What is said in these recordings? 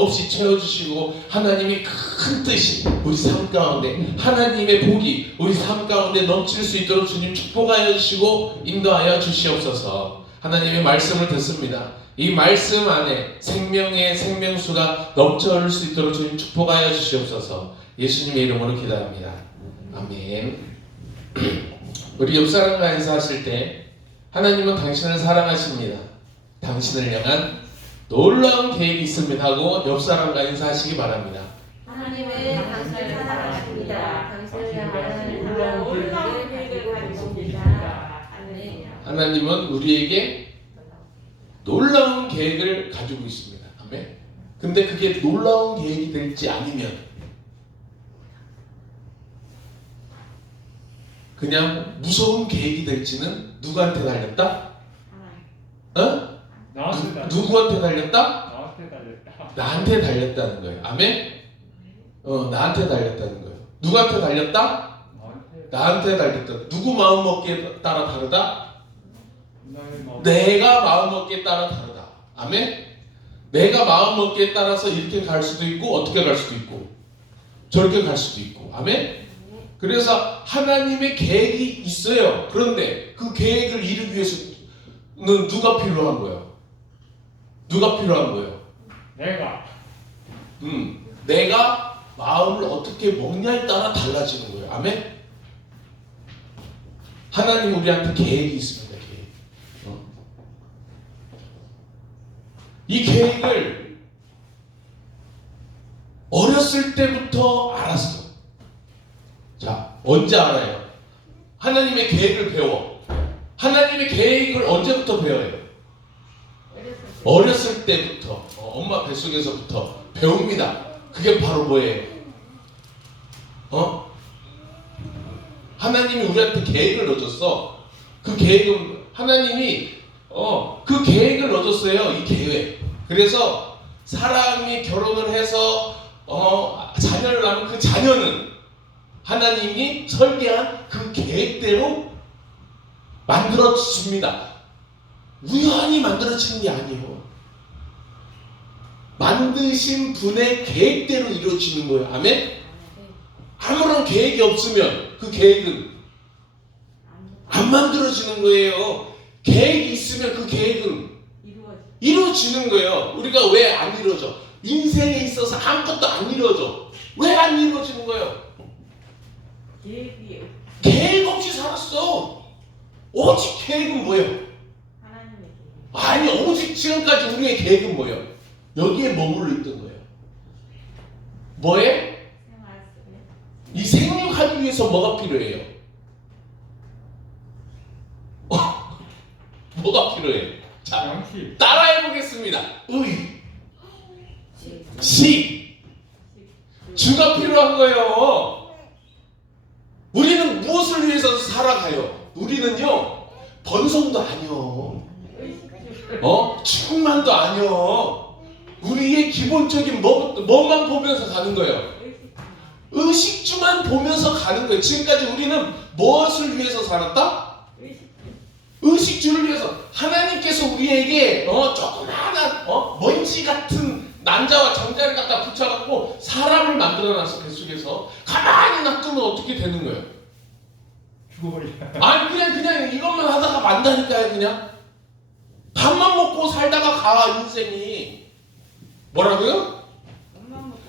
없이 채워주시고 하나님이 큰 뜻이 우리 삶 가운데 하나님의 복이 우리 삶 가운데 넘칠 수 있도록 주님 축복하여 주시고 인도하여 주시옵소서. 하나님의 말씀을 듣습니다. 이 말씀 안에 생명의 생명수가 넘쳐 흐를 수 있도록 주님 축복하여 주시옵소서. 예수님의 이름으로 기도합니다. 아멘. 우리 옆사람과 인사하실 때 하나님은 당신을 사랑하십니다. 당신을 향한 놀라운 계획이 있습니다 하고 옆사람과 인사하시기 바랍니다. 하나님은 당신을 사랑하십니다. 당신을 향한 놀라운 계획을 가지고 있습니다. 하나님은 우리에게 놀라운 계획을 가지고 있습니다. 아멘. 근데 그게 놀라운 계획이 될지 아니면 그냥 무서운 계획이 될지는 누구한테 달렸다? 나한테 달렸다. 누구한테 달렸다? 나한테 달렸다. 나한테 달렸다는 거예요. 아멘? 나한테 달렸다는 거예요. 누구한테 달렸다? 나한테 달렸다. 누구 마음먹기에 따라 다르다? 내가 마음먹기에 따라 다르다. 아멘? 내가 마음먹기에 따라서 이렇게 갈 수도 있고 어떻게 갈 수도 있고 저렇게 갈 수도 있고. 아멘? 그래서 하나님의 계획이 있어요. 그런데 그 계획을 이루기 위해서는 누가 필요한 거예요? 누가 필요한 거예요? 내가 마음을 어떻게 먹냐에 따라 달라지는 거예요. 아멘? 하나님 우리한테 계획이 있습니다. 계획. 이 계획을 어렸을 때부터 알았어. 자, 언제 알아요? 하나님의 계획을 배워. 하나님의 계획을 언제부터 배워요? 어렸을 때부터 엄마 뱃속에서부터 배웁니다. 그게 바로 뭐예요? 하나님이 우리한테 계획을 넣어줬어. 그 계획은 하나님이 그 계획을 넣어줬어요. 이 계획. 그래서 사람이 결혼을 해서 자녀를 낳으면 그 자녀는 하나님이 설계한 그 계획대로 만들어집니다. 우연히 만들어지는 게 아니에요. 만드신 분의 계획대로 이루어지는 거예요. 아멘? 아무런 계획이 없으면 그 계획은 안 만들어지는 거예요. 계획이 있으면 그 계획은 이루어지는 거예요. 우리가 왜 안 이루어져? 인생에 있어서 아무것도 안 이루어져. 왜 안 이루어지는 거예요? 계획 없이 살았어. 오직 계획은 뭐예요? 아니, 오직 지금까지 우리의 계획은 뭐예요? 여기에 머물러 있던 거예요. 뭐에? 이 생육하기 위해서 뭐가 필요해요? 뭐가 필요해요? 자, 따라해 보겠습니다. 의, 식, 주가 필요한 거예요. 우리는 무엇을 위해서 살아가요? 우리는요, 번성도 아니요, 충만도 아니요. 우리의 기본적인 뭐만 보면서 가는 거예요? 의식주만 보면서 가는 거예요. 지금까지 우리는 무엇을 위해서 살았다? 의식주를 위해서. 하나님께서 우리에게 조그마한 먼지 같은 난자와 장자를 갖다 붙여갖고 사람을 만들어놨어. 뱃속에서 가만히 놔두면 어떻게 되는 거예요? 죽어버려. 아니 그냥 이것만 하다가 만다니까요. 그냥 밥만 먹고 살다가 가. 인생이 뭐라고요?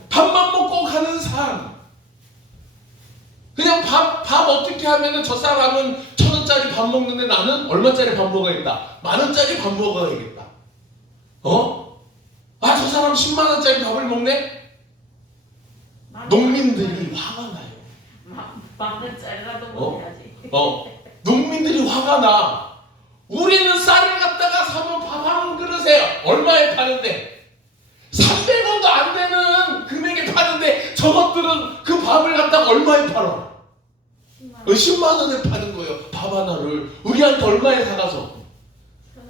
밥만 먹고 가는 삶. 그냥 밥 어떻게 하면은 저 사람은 1,000원짜리 밥 먹는데 나는 얼마짜리 밥 먹어야겠다. 10,000원짜리 밥 먹어야겠다. 저 사람 100,000원짜리 밥을 먹네? 농민들이 화가 나요. 10,000원짜리라도 먹어야지. 농민들이 화가 나. 우리는 쌀을 갖다가 사면 밥 한 그릇에 얼마에 파는데 300원도 안 되는 금액에 파는데 저것들은 그 밥을 갖다가 얼마에 팔아? 10만 원에 파는 거예요. 밥 하나를. 우리한테 얼마에 사가서?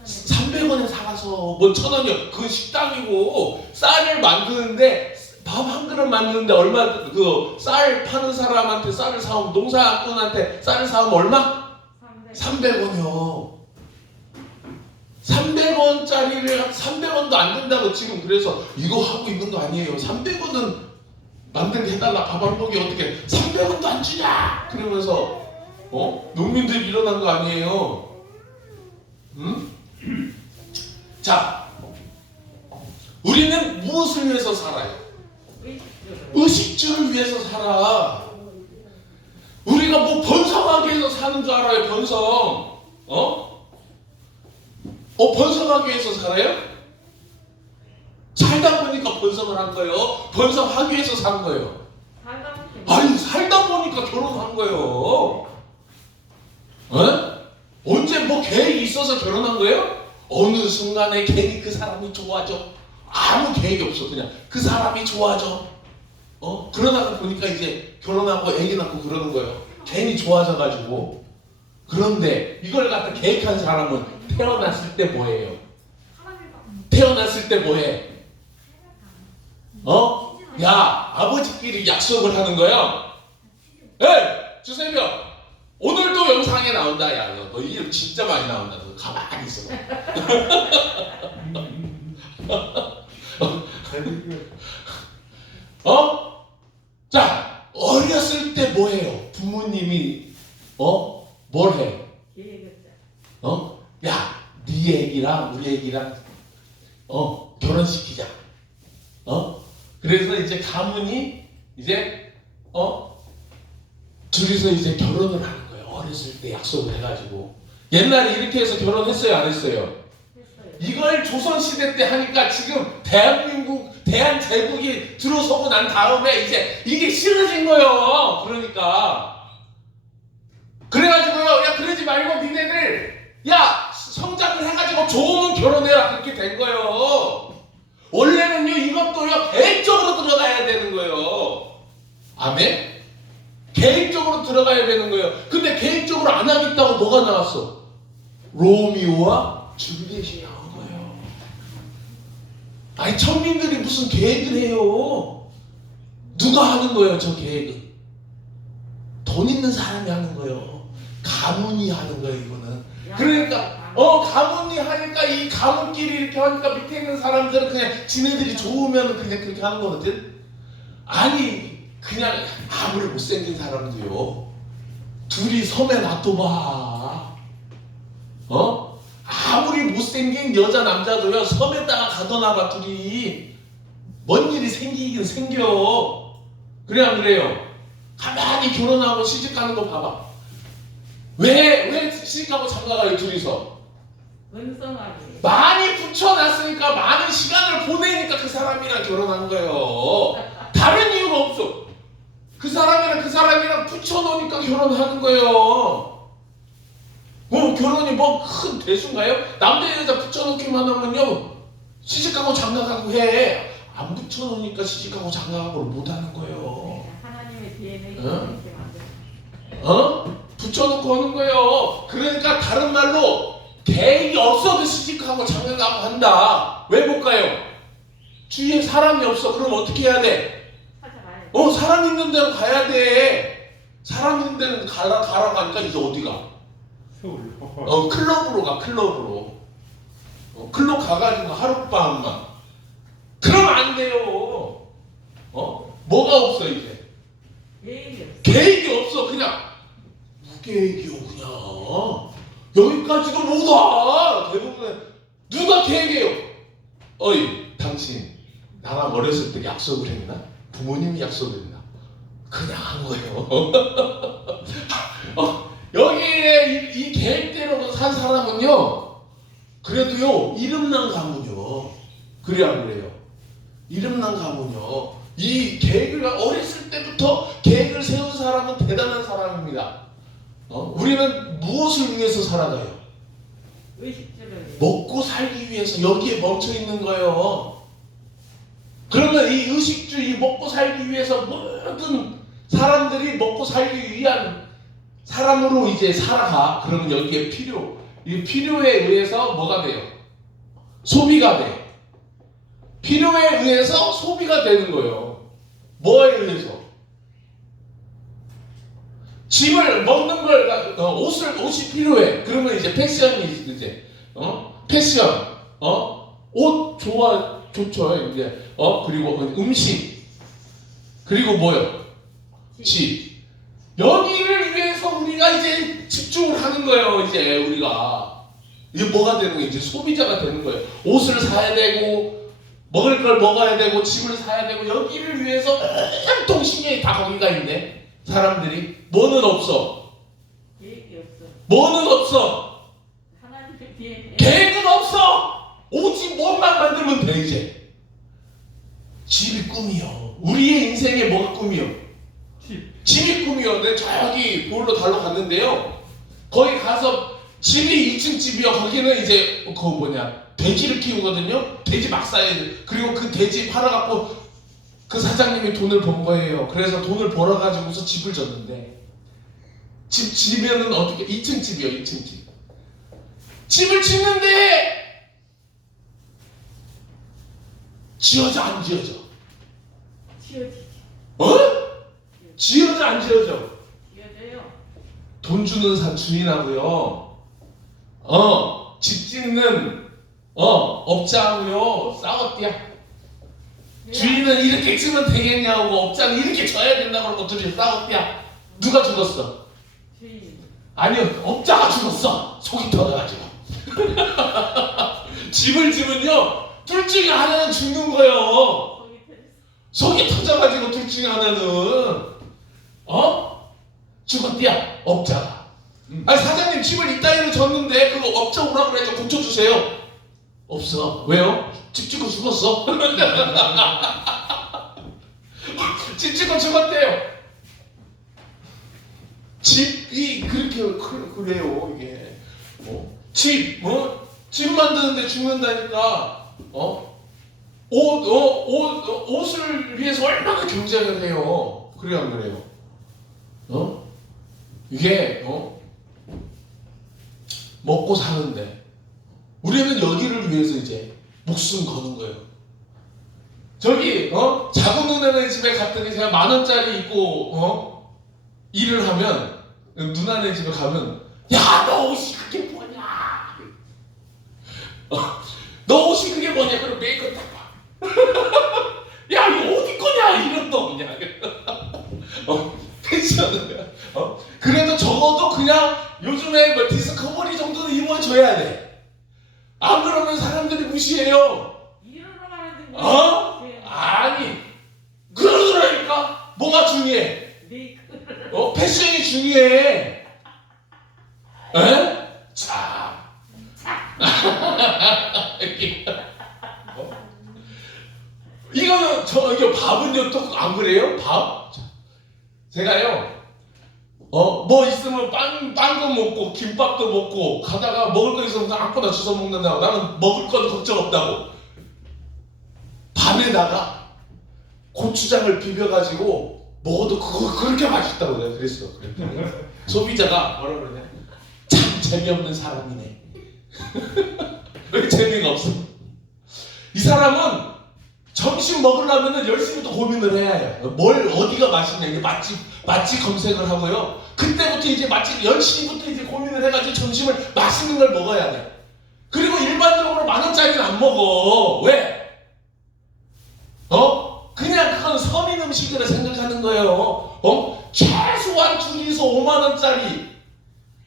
300원에 사가서. 뭐 1,000원이요. 그건 식당이고. 쌀을 만드는데 밥 한 그릇 만드는데 얼마? 그 쌀 파는 사람한테 쌀을 사오면, 농사꾼한테 쌀을 사오면 얼마? 300원이요. 300원짜리를 300원도 안 된다고 지금 그래서 이거 하고 있는 거 아니에요. 300원은 만들게 해달라. 밥 한 공기 어떻게 300원도 안 주냐? 그러면서 농민들이 일어난 거 아니에요. 응? 자, 우리는 무엇을 위해서 살아요? 의식주를 위해서 살아. 우리가 뭐 번성하기 위해서 사는 줄 알아요? 번성. 번성하기 위해서 살아요? 살다 보니까 번성을 한 거예요? 번성하기 위해서 산 거예요? 아니, 살다 보니까 결혼한 거예요. 언제 뭐 계획이 있어서 결혼한 거예요? 어느 순간에 괜히 그 사람이 좋아져. 아무 계획이 없어. 그냥 그 사람이 좋아져. 그러다가 보니까 이제 결혼하고 애기 낳고 그러는 거예요. 괜히 좋아져가지고. 그런데 이걸 갖다 계획한 사람은 태어났을 때 뭐예요? 태어났을 때 뭐해? 야, 아버지끼리 약속을 하는 거야. 주세요. 오늘도 영상에 나온다. 야, 너 이름 진짜 많이 나온다. 너 가만히 있어. 자, 어렸을 때 뭐해요? 부모님이 뭘 해? 야, 네 애기랑 우리 애기랑 결혼시키자. 그래서 이제 가문이 이제 둘이서 이제 결혼을 하는 거예요. 어렸을 때 약속을 해가지고. 옛날에 이렇게 해서 결혼했어요, 안 했어요? 이걸 조선시대 때 하니까 지금 대한제국이 들어서고 난 다음에 이제 이게 싫어진 거예요. 그러니까. 그래가지고요, 야, 그러지 말고 니네들, 야, 성장을 해가지고 좋으면 결혼해라. 그렇게 된 거예요. 원래는요, 이것도요, 계획적으로 들어가야 되는 거예요. 아멘? 계획적으로 들어가야 되는 거예요. 근데 계획적으로 안 하겠다고 뭐가 나왔어? 로미오와 줄리엣이 나온 거예요. 아니, 천민들이 무슨 계획을 해요? 누가 하는 거예요, 저 계획은? 돈 있는 사람이 하는 거예요. 가문이 하는 거예요, 이거는. 그러니까 가문이 하니까 이 가문끼리 이렇게 하니까 밑에 있는 사람들은 그냥 지네들이 좋으면 그냥 그렇게 하는 거거든. 아니, 그냥 아무리 못생긴 사람도요, 둘이 섬에 놔둬봐. 아무리 못생긴 여자 남자도요, 섬에다가 가둬놔봐. 둘이 뭔 일이 생기긴 생겨. 그래 안 그래요? 가만히 결혼하고 시집가는 거 봐봐. 왜 시집가고 장가가요, 둘이서? 많이 붙여놨으니까, 많은 시간을 보내니까 그 사람이랑 결혼한 거예요. 다른 이유가 없어. 그 사람이랑 붙여놓으니까 결혼하는 거예요. 결혼이 뭐 큰 대수인가요? 남자 여자 붙여놓기만 하면요, 시집가고 장가가고 해. 안 붙여놓으니까 시집가고 장가가고를 못하는 거예요. 하나님의 DNA 붙여놓고 하는 거예요. 그러니까 다른 말로 계획이 없어도 시집가고 장가가고 한다. 왜 못 가요? 주위에 사람이 없어. 그럼 어떻게 해야 돼? 사람 있는 데로 가야 돼. 사람 있는 데는 가라고 하니까 이제 어디 가? 서울로. 클럽으로 가. 클럽으로. 클럽 가가지고 하룻밤만. 그러면 안 돼요. 뭐가 없어 이제? 계획이 없어. 그냥 무계획이요. 그냥 여기까지도 못 와. 대부분 누가 계획해요? 어이, 당신 나랑 어렸을 때 약속을 했나? 부모님이 약속을 했나? 그냥 한 거예요. 여기에 이 계획대로 산 사람은요, 그래도요, 이름난 가문이요. 그래 안 그래요? 이름난 가문이요. 이 계획을 어렸을 때부터 계획을 세운 사람은 대단한 사람입니다. 우리는 무엇을 위해서 살아가요? 먹고 살기 위해서 여기에 멈춰 있는 거예요. 그러면 이 의식주, 이 먹고 살기 위해서 모든 사람들이 먹고 살기 위한 사람으로 이제 살아가. 그러면 여기에 이 필요에 의해서 뭐가 돼요? 소비가 돼. 필요에 의해서 소비가 되는 거예요. 뭐에 의해서? 집을 먹는 걸, 옷이 필요해. 그러면 이제 패션이 이제 패션, 옷 좋죠. 이제 그리고 음식, 그리고 뭐요? 집. 여기를 위해서 우리가 이제 집중을 하는 거예요. 이제 우리가 이게 뭐가 되는 거예요? 이제 소비자가 되는 거예요. 옷을 사야 되고, 먹을 걸 먹어야 되고, 집을 사야 되고, 여기를 위해서 온통 신경이 다 거기가 있네. 사람들이 뭐는 없어. 계획이 없어. 뭐는 없어. 하나님의 비행. 계획은 없어. 오직 뭐만 만들면 돼 이제. 집이 꿈이요. 우리의 인생에 뭐가 꿈이요? 집이 꿈이요. 내가 저기 보울러 달러 갔는데요. 거기 가서 집이 2층 집이요. 거기는 이제 돼지를 키우거든요. 돼지 막 사야 돼. 그리고 그 돼지 팔아갖고 그 사장님이 돈을 번 거예요. 그래서 돈을 벌어가지고서 집을 졌는데 집이면은 어떻게 2층 집이요. 2층 집. 집을 짓는데 지어져 안 지어져? 지어지지. 지어져 안 지어져? 지어져요. 돈 주는 주인하고요. 집 짓는 업자하고요 싸웠디야. 주인은 이렇게 쓰면 되겠냐고 업자는 이렇게 져야 된다고 그러고 둘이 싸웠디야. 누가 죽었어? 주인. 아니요, 업자가 죽었어. 속이 터져가지고. 집을 지면요 둘 중에 하나는 죽는 거예요. 속이 터져가지고 둘 중에 하나는 죽었디야. 업자가. 아니 사장님 집을 이따위로 졌는데 그거 업자 오라고 그래서 고쳐주세요. 없어. 왜요? 집 짓고 죽었어. 집 짓고 죽었대요. 집이 그렇게 그래요 이게. 집 만드는데 죽는다니까. 옷을 위해서 얼마나 경쟁을 해요. 그래요 안 그래요? 이게 먹고 사는데 우리는 여기를 위해서 이제 목숨 거는 거예요. 저기 작은 누나네 집에 갔더니 제가 10,000원짜리 입고 일을 하면 누나네 집에 가면 야 너 옷이 그게 뭐냐? 너 옷이 그게 뭐냐? 그럼 메이크업 딱 봐. 야 이거 어디 거냐? 이런 놈이냐? 패션을 그래도 적어도 그냥 요즘에 뭐 디스커버리 정도는 입어줘야 돼. 안 그러면 사람들이 무시해요. 이러러 가는데 아니 그러더라니까. 뭐가 중요해? 메이크업. 패션이 중요해. 에? 자. 이거는 이게 밥은요 또 안 그래요? 밥? 제가요 뭐 있으면 빵도 먹고 김밥도 먹고 가다가 먹을 거 있으면 아무거나 주워 먹는다고. 나는 먹을 건 걱정 없다고. 밤에다가 고추장을 비벼가지고 먹어도 그거 그렇게 맛있다고 내가 그랬어. 소비자가 뭐라 그러냐? 참 재미없는 사람이네. 왜 재미가 없어? 이 사람은 점심 먹으려면 열심히 또 고민을 해야 해요. 뭘 어디가 맛있냐 이게 맛집 검색을 하고요. 그때부터 이제 맛집 10시부터 이제 고민을 해가지고 점심을 맛있는 걸 먹어야 돼. 그리고 일반적으로 10,000원짜리는 안 먹어. 왜? 그냥 그건 서민 음식이라 생각하는 거예요. 최소한 둘이서 50,000원짜리.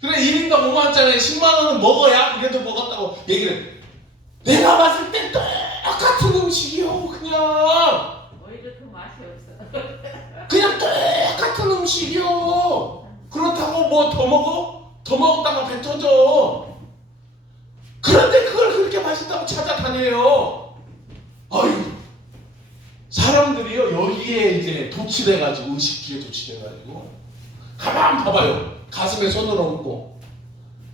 그래 1인당 50,000원짜리 10만원은 먹어야 그래도 먹었다고 얘기를 해. 내가 봤을 땐 똑같은 음식이요. 그냥 오히려 그 맛이 없어. 그냥 똑같은 음식이요. 그렇다고 뭐 더 먹어? 더 먹었다가 배 터져. 그런데 그걸 그렇게 맛있다고 찾아다녀요. 아유, 사람들이요 여기에 이제 도취돼가지고 의식주에 도취돼가지고 가만 봐봐요. 가슴에 손을 얹고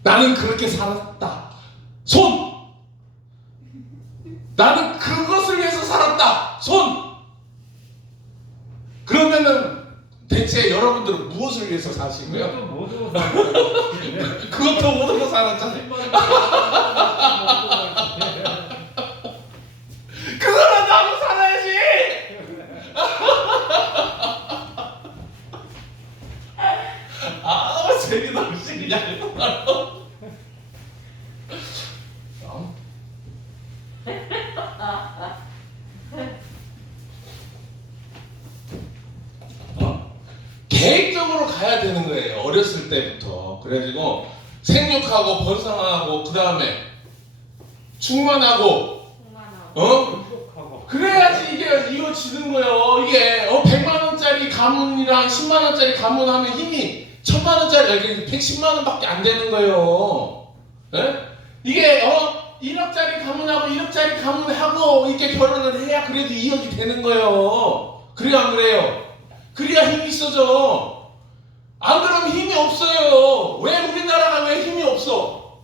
나는 그렇게 살았다. 손. 나는 그것을 위해서 살았다. 손. 그러면은 대체 여러분들은 무엇을 위해서 사신 거예요? 그것도 못 얻고 살았잖아요. 그거라도 하고 살아야지. 재미도 없이 그냥 계획적으로 가야 되는 거예요. 어렸을 때부터. 그래가지고 생육하고 번성하고 그 다음에 충만하고 행복하고. 그래야지 이게 이루어지는 거예요. 이게 100만 원짜리 가문이랑 10만 원짜리 가문하면 힘이 1000만 원짜리 110만 원밖에 안 되는 거예요. 예? 이게 1억짜리 가문하고 1억짜리 가문하고 이렇게 결혼을 해야 그래도 2억이 되는 거예요. 그래요 안 그래요? 그래야 힘이 있어져. 안 그러면 힘이 없어요. 왜 우리나라가 왜 힘이 없어?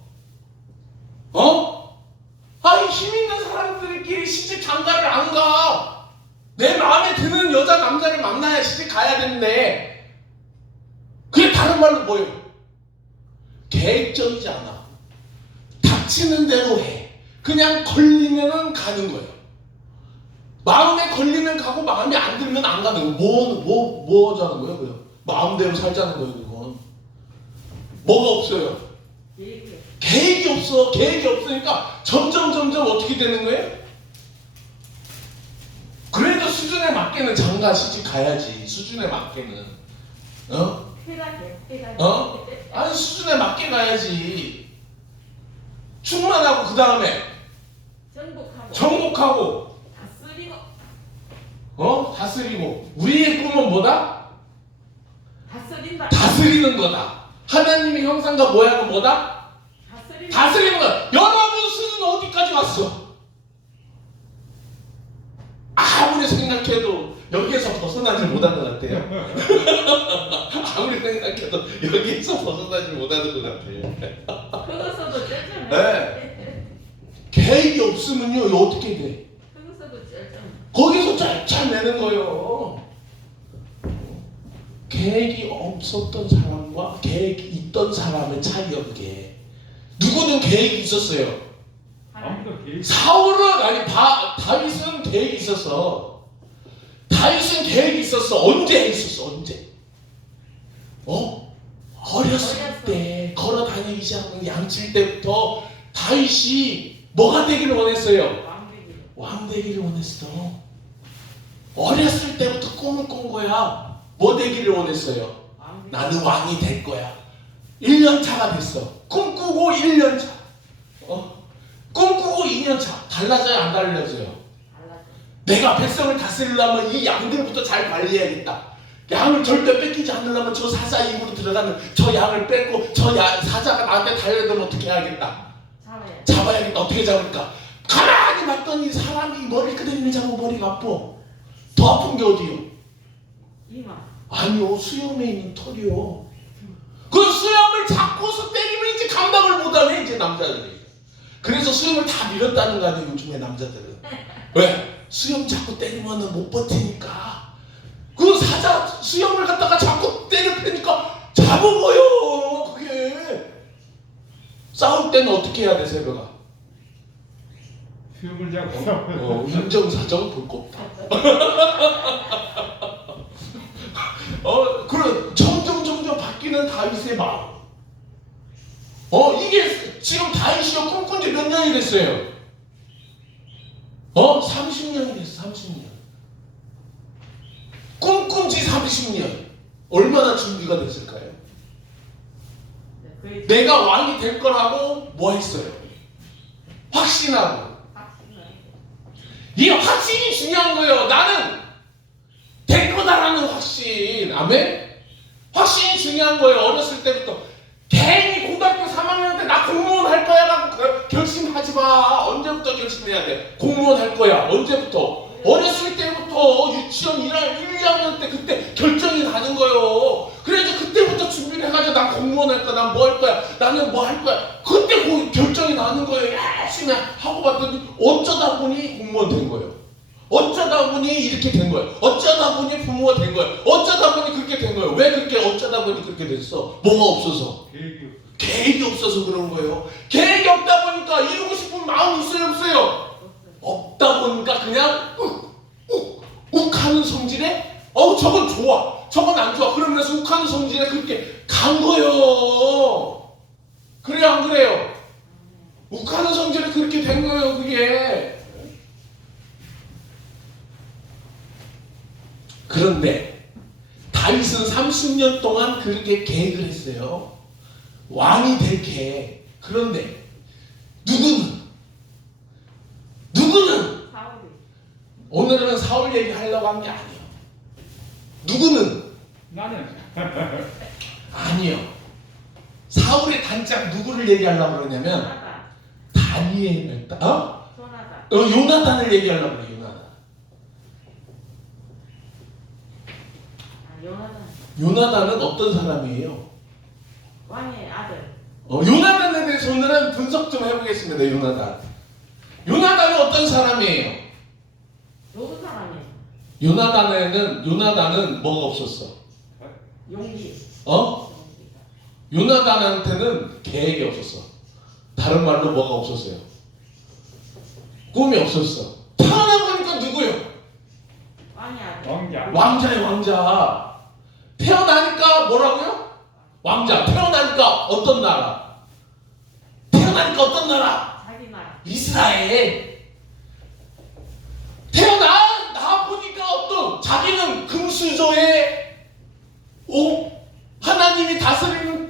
아니 힘 있는 사람들끼리 시집 장가를 안 가. 내 마음에 드는 여자 남자를 만나야 시집 가야 되는데 그게 다른 말로 뭐예요? 계획적이지 않아. 닥치는 대로 해. 그냥 걸리면은 가는 거예요. 마음에 걸리면 가고 마음에 안 들면 안 가는 거예요. 뭐 하자는 거예요? 그냥 마음대로 살자는 거예요. 그건 뭐가 없어요? 계획이 없어. 계획이 없으니까 점점 어떻게 되는 거예요? 그래도 수준에 맞게는 장가 시집 가야지. 수준에 맞게는 아니 수준에 맞게 가야지. 충만하고 그 다음에 정복하고 다스리고 우리의 꿈은 뭐다? 다스리는 거다. 하나님의 형상과 모양은 뭐다? 다스리는 거야. 여러분 수준 어디까지 왔어? 아무리 생각해도 여기에서 벗어나지 못하는 것 같아요. 아무리 생각해도 여기에서 벗어나지 못하는 것 같아요. 그것도 쩔쩔. 네. 계획이 없으면요 이거 어떻게 돼? 그것도 쩔쩔. 거기서 짤짤 내는 거예요. 계획이 없었던 사람과 계획이 있던 사람의 차이야 그게. 누구는 계획이 있었어요. 아무도 계획. 사울은 다윗은 계획이 있었어. 다윗은 계획이 있었어. 언제 있었어? 언제? 어렸을 때 걸어 다니기 시작한 양칠 때부터 다윗이 뭐가 되기를 원했어요? 왕 되기를 원했어. 어렸을 때부터 꿈을 꾼 거야. 뭐 되기를 원했어요? 나는 왕이 될 거야. 1년 차가 됐어. 꿈꾸고 1년 차. 꿈꾸고 2년 차. 달라져요? 안 달라져요? 내가 백성을 다스리려면 이 양들부터 잘 관리해야겠다. 양을 절대 뺏기지 않으려면 저 사자 입으로 들어가는 저 양을 뺏고 저 사자가 나한테 달려들면 어떻게 해야겠다. 잡아야겠다. 어떻게 잡을까? 가만히 봤더니 사람이 머리 끄덕이는 잡고 머리가 아파. 더 아픈 게 어디요? 아니요. 수염에 있는 털이요. 그 수염을 잡고서 때리면 이제 감당을 못하네 이제 남자들이. 그래서 수염을 다 밀었다는 거 아니에요 요즘에 남자들은. 왜? 수염 잡고 때리면 못 버티니까. 그 사자 수염을 갖다가 잡고 때려 패니까 잡아먹어요. 그게. 싸울 때는 어떻게 해야 돼 새벽아? 수염을 잡고. 인정사정 볼 거 없다. 그래 점점 바뀌는 다윗의 마음. 이게 지금 다윗이요 꿈꾼 지 몇 년이 됐어요? 30년이 됐어. 30년. 꿈꾼 지 30년. 얼마나 준비가 됐을까요? 내가 왕이 될 거라고 뭐 했어요? 확신하고. 이 확신이 중요한 거예요. 나는 될 거다라는 확신. 아멘? 확신이 중요한 거예요. 어렸을 때부터. 괜히 고등학교 3학년 때 나 공무원 할 거야 라고 결심하지 마. 언제부터 결심해야 돼? 공무원 할 거야. 언제부터? 어렸을 때부터 유치원 1, 2학년 때 그때 결정이 나는 거예요. 그래서 그때부터 준비를 해가지고 난 공무원 할 거야. 난 뭐 할 거야. 나는 뭐 할 거야. 그때 결정이 나는 거예요. 열심히 하고 봤더니 어쩌다 보니 공무원 된 거예요. 어쩌다 보니 이렇게 된 거예요. 어쩌다 보니 부모가 된 거예요. 어쩌다 보니 그렇게 된 거예요. 왜 그렇게 어쩌다 보니 그렇게 됐어? 뭐가 없어서? 계획이 없어서 그런 거예요. 계획이 없다 보니까 이루고 싶은 마음이 있어요? 없어요? 없다 보니까 그냥 욱하는 성질에 저건 좋아 저건 안 좋아 그러면서 욱하는 성질에 그렇게 간 거예요. 그래요 안 그래요? 욱하는 성질에 그렇게 된 거예요. 그게. 그런데 다윗은 30년 동안 그렇게 계획을 했어요. 왕이 될 계획. 그런데 누구는 사울이. 오늘은 사울 얘기하려고 한 게 아니에요. 누구는 나는 아니요. 사울의 단짝 누구를 얘기하려고 그러냐면 조나단. 다니엘, 조나단. 요나단을 얘기하려고 그래요. 요나단. 아, 요나단. 요나단은 어떤 사람이에요? 왕의 아들. 요나단에 대해서 오늘은 분석 좀 해보겠습니다. 요나단은 어떤 사람이에요? 좋은 사람이에요. 요나단은 뭐가 없었어? 용기. 어? 요나단한테는 계획이 없었어. 다른 말로 뭐가 없었어요? 꿈이 없었어. 태어나보니까 누구요? 왕의 아들. 왕자. 왕자의 왕자. 태어나니까 뭐라고요? 왕자. 태어나니까 어떤 나라? 자기 나라. 이스라엘. 태어나 보니까 어떤 자기는 금수저에 하나님이 다스리는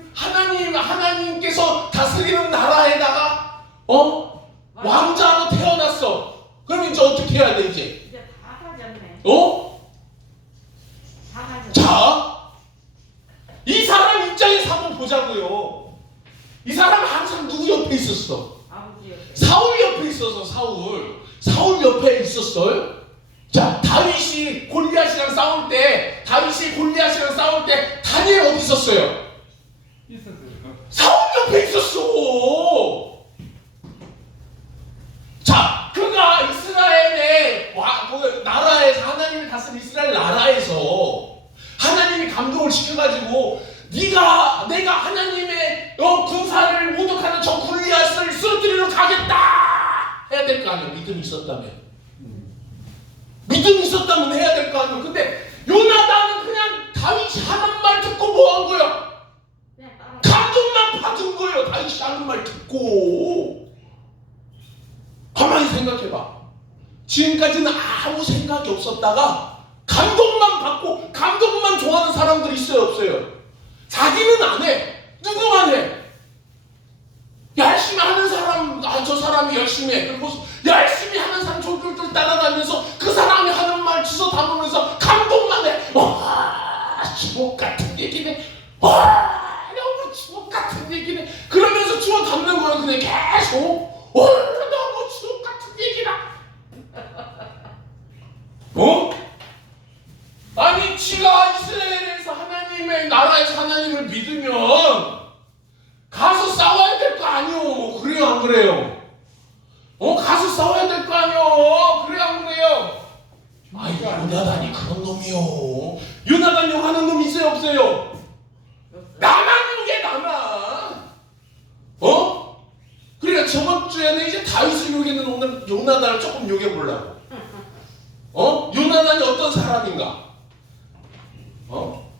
하나님께서 다스리는 나라에다가 왕자로 태어났어. 그럼 이제 어떻게 해야 돼 이제? 이제 다 가졌네. 다 가졌네. 자, 이 사람 입장에서 한번 보자고요. 이 사람 항상 누구 옆에 있었어? 아버지 옆에. 사울 옆에 있어서 사울 옆에 있었어요. 자, 다윗이 골리앗이랑 싸울 때 다니엘 어디 있었어요? 있었어요. 사울 옆에 있었어. 자, 그가 이스라엘의 나라에서 하나님이 다스린 이스라엘 나라에서 하나님이 감동을 시켜가지고 내가 하나님의 군사를 모독하는 저 골리앗을 쓰러뜨리러 가겠다 해야 될 거 아니에요. 믿음이 있었다면 해야 될 거 아니에요. 근데 요나단은 그냥 다윗이 하는 말 듣고 뭐 한 거야? 그냥 따라. 감동만 받은 거예요. 다윗이 하는 말 듣고. 가만히 생각해봐. 지금까지는 아무 생각이 없었다가 감동만 받고 감동만 좋아하는 사람들이 있어요, 없어요? 자기는 안 해. 누구만 해? 열심히 하는 사람, 저 사람이 열심히 해. 그리고 열심히 하는 사람 졸졸졸 따라다니면서 그 사람이 하는 말 주워 담으면서 감동만 해. 와, 주옥 같은 얘기네. 와, 너무 주옥 같은 얘기네. 그러면서 주워 담는 거야, 그냥 계속. 와, 너무 주옥 같은 얘기다. 아니, 지가 이스라엘에서 하나님의 나라에서 하나님을 믿으면 가서 싸워야 될 거 아니오. 그래요, 안 그래요? 가서 싸워야 될 거 아니오. 그래요, 안 그래요? 아이, 요나단이 그런 놈이요. 요나단 욕하는 놈 있어요, 없어요? 나만 욕해, 나만. 그러니까 저번 주에는 이제 다윗을 욕했는데 오늘 요나단을 조금 욕해보려고. 요나단이 어떤 사람인가?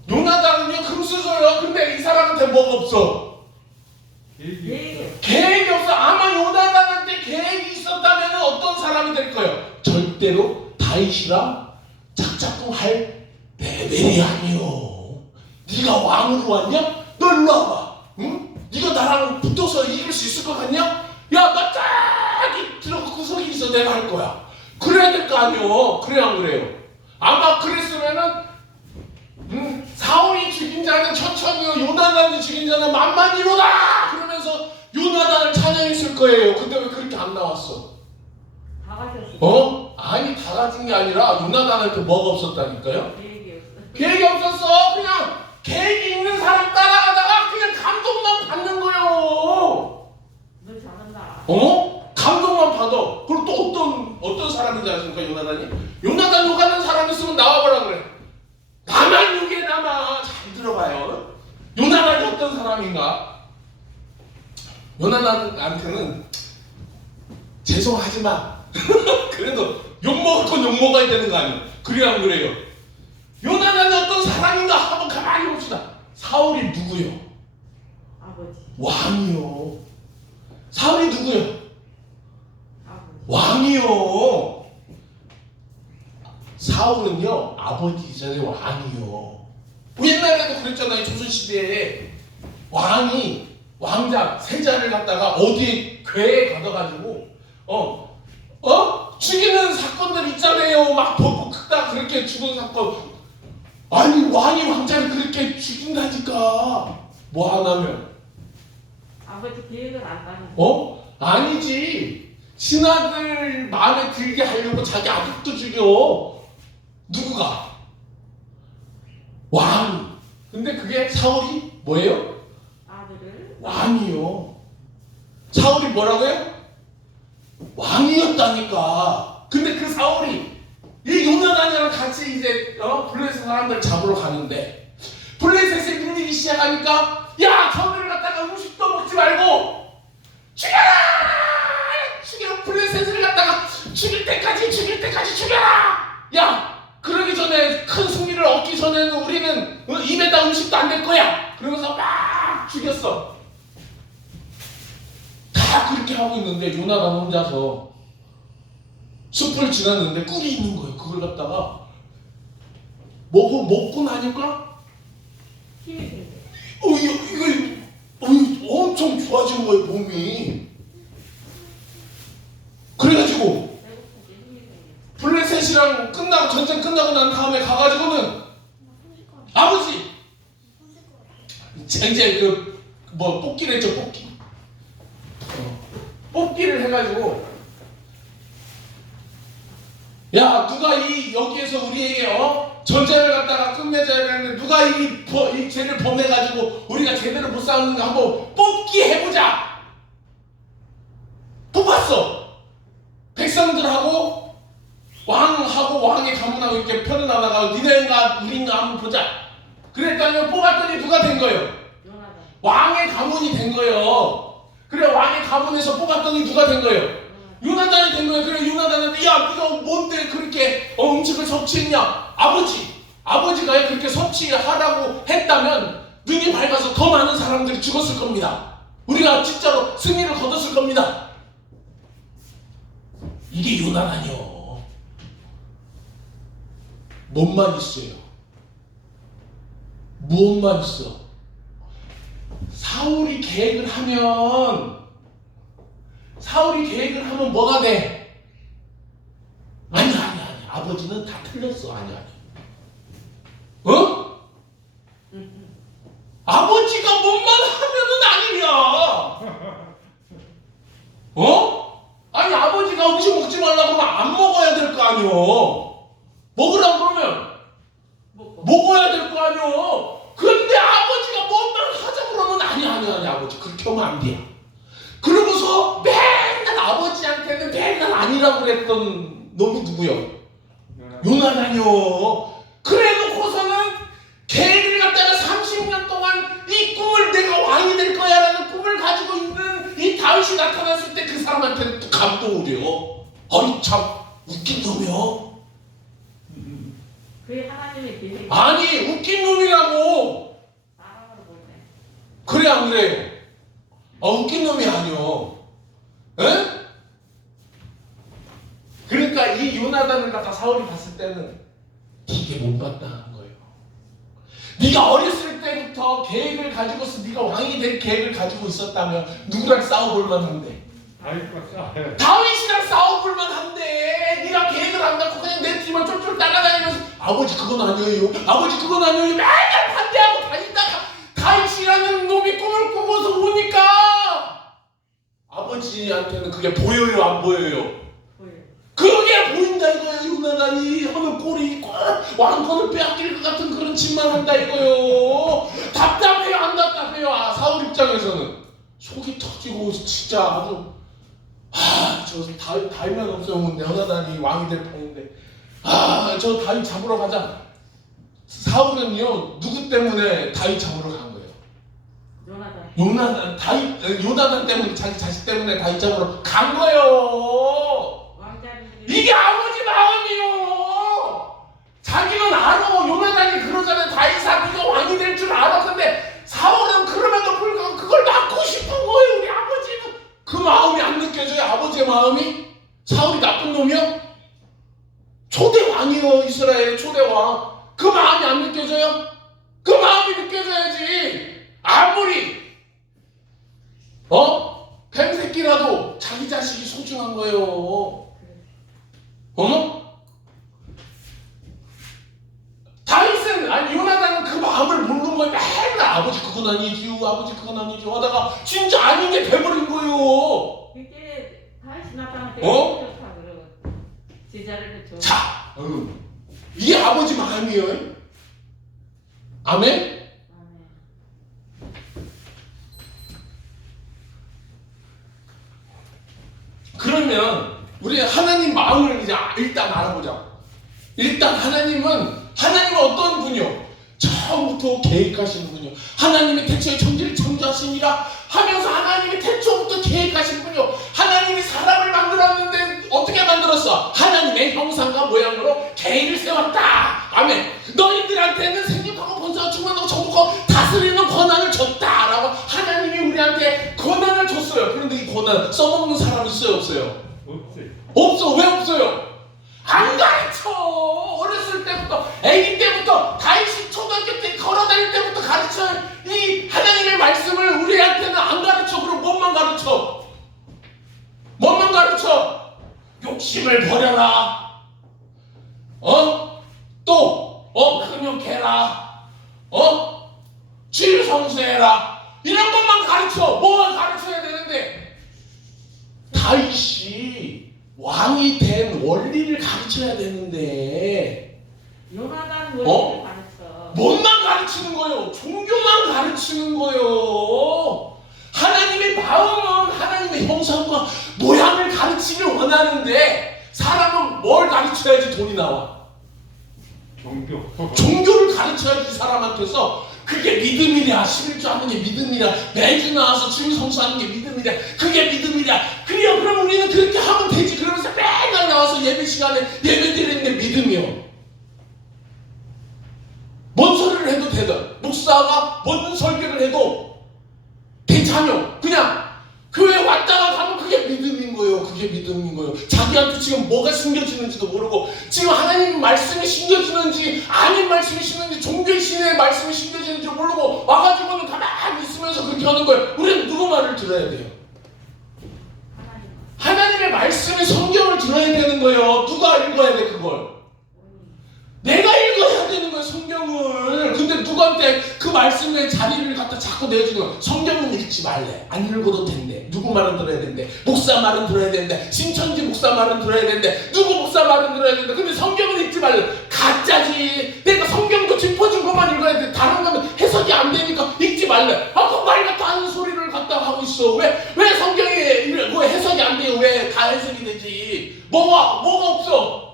요나단은요, 금수저요. 근데 이 사람한테 뭐가 없어? 계획이 없어. 아마 요나단한테 계획이 있었다면 어떤 사람이 될 거예요? 절대로 다윗이랑 짝짝꿍 할 레벨이 아니요. 네가 왕으로 왔냐? 너 일로 와봐. 응? 네가 나랑 붙어서 이길 수 있을 것 같냐? 야, 나 짝이 들어가 구석에 있어. 내가 할 거야. 그래야 될 거 아니요. 그래, 안 그래요? 아마 그랬으면은 사울이 죽인 자는 천천히요, 요나단이 죽인 자는 만만이로다 그러면서 요나단을 찬양했을 거예요. 근데 왜 그렇게 안 나왔어? 다 가졌어. 아니, 다 가진 게 아니라 요나단한테 뭐가 없었다니까요? 계획이 없어. 계획이 없었어. 그냥 계획이 있는 사람 따라가다가 그냥 감동만 받는 거예요. 너 잘한다. 감동만 받아. 그리고 또 어떤 사람인지 아십니까, 요나단이? 요나단 욕하는 사람 있으면 나와보라 그래. 나만 욕해, 나만. 잘 들어봐요. 요나단이 어떤 사람인가? 요나단한테는 죄송하지만 그래도 욕먹을 건 욕먹어야 되는 거 아니에요? 그래야 안 그래요? 요나단이 어떤 사람인가 한번 가만히 봅시다. 사울이 누구요? 아버지. 왕이요. 사울이 누구요? 아버지. 왕이요. 사울은요, 아버지 전에 왕이요. 옛날에도 그랬잖아요. 조선시대에 왕자 세자를 갖다가 어디 궤에 가둬가지고 죽이는 사건들 있잖아요. 막 벗고 크다 그렇게 죽은 사건. 아니 왕이 왕자를 그렇게 죽인다니까. 뭐 하나면 아버지 계획을 안 따는 아니지. 신하들 마음에 들게 하려고 자기 아들도 죽여. 누구가? 왕. 근데 그게 사울이 뭐예요? 아들을 왕이요. 사울이 뭐라고요? 왕이었다니까. 근데 그 사울이 이 요나단이랑 같이 이제 블레셋 사람들 잡으러 가는데 블레셋에 밀리기 시작하니까 야 저들을 갖다가 음식도 먹지 말고 죽여라! 죽여! 블레셋을 갖다가 죽일 때까지 죽여라! 야 그러기 전에 큰 승리를 얻기 전에는 우리는 입에다 음식도 안 될 거야. 그러면서 막 죽였어. 다 그렇게 하고 있는데 요나단 혼자서 숲을 지났는데 꿀이 있는 거예요. 그걸 갖다가 먹고 나니까 힘이 생겨. 이거 엄청 좋아진 거예요, 몸이. 그래가지고 배고프게 힘이 생겨. 블레셋이랑 전쟁 끝나고 난 다음에 가가지고는 아버지 이제 뽑기를 했죠. 뽑기를 해가지고 야 누가 여기에서 우리에게 전쟁을 갖다가 끝맺어야 되는데 누가 이 죄를 범해가지고 우리가 제대로 못 싸우는가 한번 뽑기 해보자. 뽑았어. 백성들하고 왕하고 왕의 가문하고 이렇게 편을 나눠가 니네인가 우리인가 한번 보자. 그랬더니 뽑았더니 누가 된 거예요? 요나단. 왕의 가문이 된 거예요. 그래 왕의 가문에서 뽑았더니 누가 된 거예요? 요나단이 된 거예요. 그래 요나단한테 야 네가 뭔데 그렇게 음식을 섭취했냐? 아버지가 그렇게 섭취하라고 했다면 눈이 밝아서 더 많은 사람들이 죽었을 겁니다. 우리가 진짜로 승리를 거뒀을 겁니다. 이게 요나단이요. 뭔만 있어요. 무엇만 있어. 사울이 계획을 하면 뭐가 돼? 아니. 아버지는 다 틀렸어. 아니. 아버지가 뭔만 하면은 아니야. 아니 아버지가 음식 먹지 말라고 하면 안 먹어야 될 거 아니오. 먹으라고 그러면 먹어야 될 거 아니오. 근데 아버지가 뭔만 하자 그러면 아니 아버지 그렇게 하면 안 돼. 그러고서 맨날 아버지한테는 맨날 아니라고 그랬던 놈이 누구요? 요나단이요. 그래 놓고서는 걔를 갖다가 30년 동안 이 꿈을 내가 왕이 될 거야 라는 꿈을 가지고 있는 이 다윗이 나타났을 때 그 사람한테는 또 감동을 해요. 어이 참 웃긴 놈이요. 그게 하나님의 계획. 아니 웃긴 놈이라고. 사람으로 볼 때. 그래 안 그래요? 웃긴 놈이 아니요. 에? 그러니까 이 요나단을 갖다 사울이 봤을 때는 되게 못마땅한 거예요. 네가 어렸을 때부터 계획을 가지고서 네가 왕이 될 계획을 가지고 있었다면 누구랑 싸워볼 만한데? 다윗이랑 싸워볼 만한데 네가 계획을 안 갖고 그냥 내 뒤만 쫄쫄 따라다니면서 아버지 그건 아니에요. 아버지 그건 아니에요. 맨날 반대하고 다니다가 다윗이라는 놈이 꿈을 꾸고서 오니까 아버지한테는 그게 보여요 안 보여요? 그게 보인다 이거예요. 요나단이 하는 꼴이 왕권을 빼앗길 것 같은 그런 짓만 한다 이거요. 답답해요 안 답답해요? 사울 입장에서는 속이 터지고 진짜 아주 저 다윗만 없으면 요나단이 왕이 될 뻔인데 저 다윗 잡으러 가자. 사울은요 누구 때문에 다윗 잡으러 간 거예요? 요나단 때문에 자기 자식 때문에 다윗 잡으러 간 거예요. 이게 아버지 마음이요. 자기는 알아. 요나단이 그러잖아요. 다윗아 네가 왕이 될 줄 알아. 근데 사울은 그럼에도 불구하고 그걸 낳고 싶은 거예요. 우리 아버지는 그 마음이 안 느껴져요. 아버지의 마음이. 사울이 나쁜 놈이요? 초대 왕이요. 이스라엘의 초대 왕. 그 마음이 안 느껴져요? 그 마음이 느껴져야지. 아무리 뱀새끼라도 자기 자식이 소중한 거예요. 다윗은 요나단은 그 마음을 모르는 거예요. 맨날 아버지 그건 아니지요, 아버지 그건 아니지요 하다가 진짜 아닌 게 돼버린 거예요. 그게 다시 나타나게 좋다 그러고 제자를 줘. 자, 이게 아버지 마음이에요. 아멘? 그러면 우리 하나님 마음을 이제 일단 알아보자. 일단 하나님은 어떤 분이요? 처음부터 계획하시는 분이요. 하나님이 태초에 천지를 창조하시니라 하면서 하나님이 태초부터 계획하신 분이요. 하나님이 사람을 만들었는데 어떻게 만들었어? 하나님의 형상과 모양으로 계획을 세웠다. 아멘. 너희들한테는 생육하고 번성하고 충만하고 정복하고 다스리는 권한을 줬다라고 하나님이 우리한테 권한을 줬어요. 그런데 이 권한 써먹는 사람 있어요, 없어요? 없지. 없어. 왜 없어요? 안 가르쳐. 어렸을 때부터, 아기 때부터, 다윗이 초등학교 때 걸어다닐 때부터 가르쳐. 이 하나님의 말씀을 우리한테는 안 가르쳐. 그럼 뭐만 가르쳐? 뭐만 가르쳐? 욕심을 버려라. 금욕해라. 주일 성수해라. 이런 것만 가르쳐. 뭘 가르쳐야 되는데? 다윗이 왕이 된 원리를 가르쳐야 되는데 요나단 원리를 가르쳐. 뭔만 가르치는 거예요. 종교만 가르치는 거예요. 하나님의 마음은 하나님의 형상과 모양을 가르치길 원하는데 사람은 뭘 가르쳐야지 돈이 나와? 종교를 가르쳐야지 사람한테서. 그게 믿음이랴. 11조 하는 게 믿음이랴. 매주 나와서 주일 성수하는 게 믿음이랴. 그게 믿음이랴. 그래요. 그럼 우리는 그렇게 하면 되지. 그러면서 맨날 나와서 예배 시간에 예배 드리는 게 믿음이요. 뭔 소리를 해도 되다. 목사가 뭔 설교를 해도 괜찮요. 그냥 교회 왔다가 가면 그게 믿음인 거예요. 그게 믿음인 거예요. 자기한테 지금 뭐가 심겨지는지도 모르고 지금 하나님 말씀이 심겨지는지 아닌 말씀이 심겨지는지 종교의 신의 말씀이 심겨지는지 모르고 와가지고는 가만히 있으면서 그렇게 하는 거예요. 우리는 누구 말을 들어야 돼요? 하나님의 말씀이 성경을 들어야 되는 거예요. 누가 읽어야 돼 그걸? 내가 읽어야 되는 거예요. 성경을. 근데 누구한테 그 말씀의 자리를 갖다 자꾸 내주는 거예요. 성경은 읽지 말래. 안 읽어도 된대. 누구 말은 들어야 된대. 목사 말은 들어야 된대. 신천지 목사 말은 들어야 된대. 누구 목사 말은 들어야 된대. 근데 성경은 읽지 말래. 가짜지. 내가 성경도 짚어준 것만 읽어야 돼. 다른 거는 해석이 안 되니까 읽지 말래. 그 말 같아 하는 소리를 갖다 하고 있어. 왜 성경이 왜 해석이 안 돼요? 왜 다 해석이 되지? 뭐가 없어?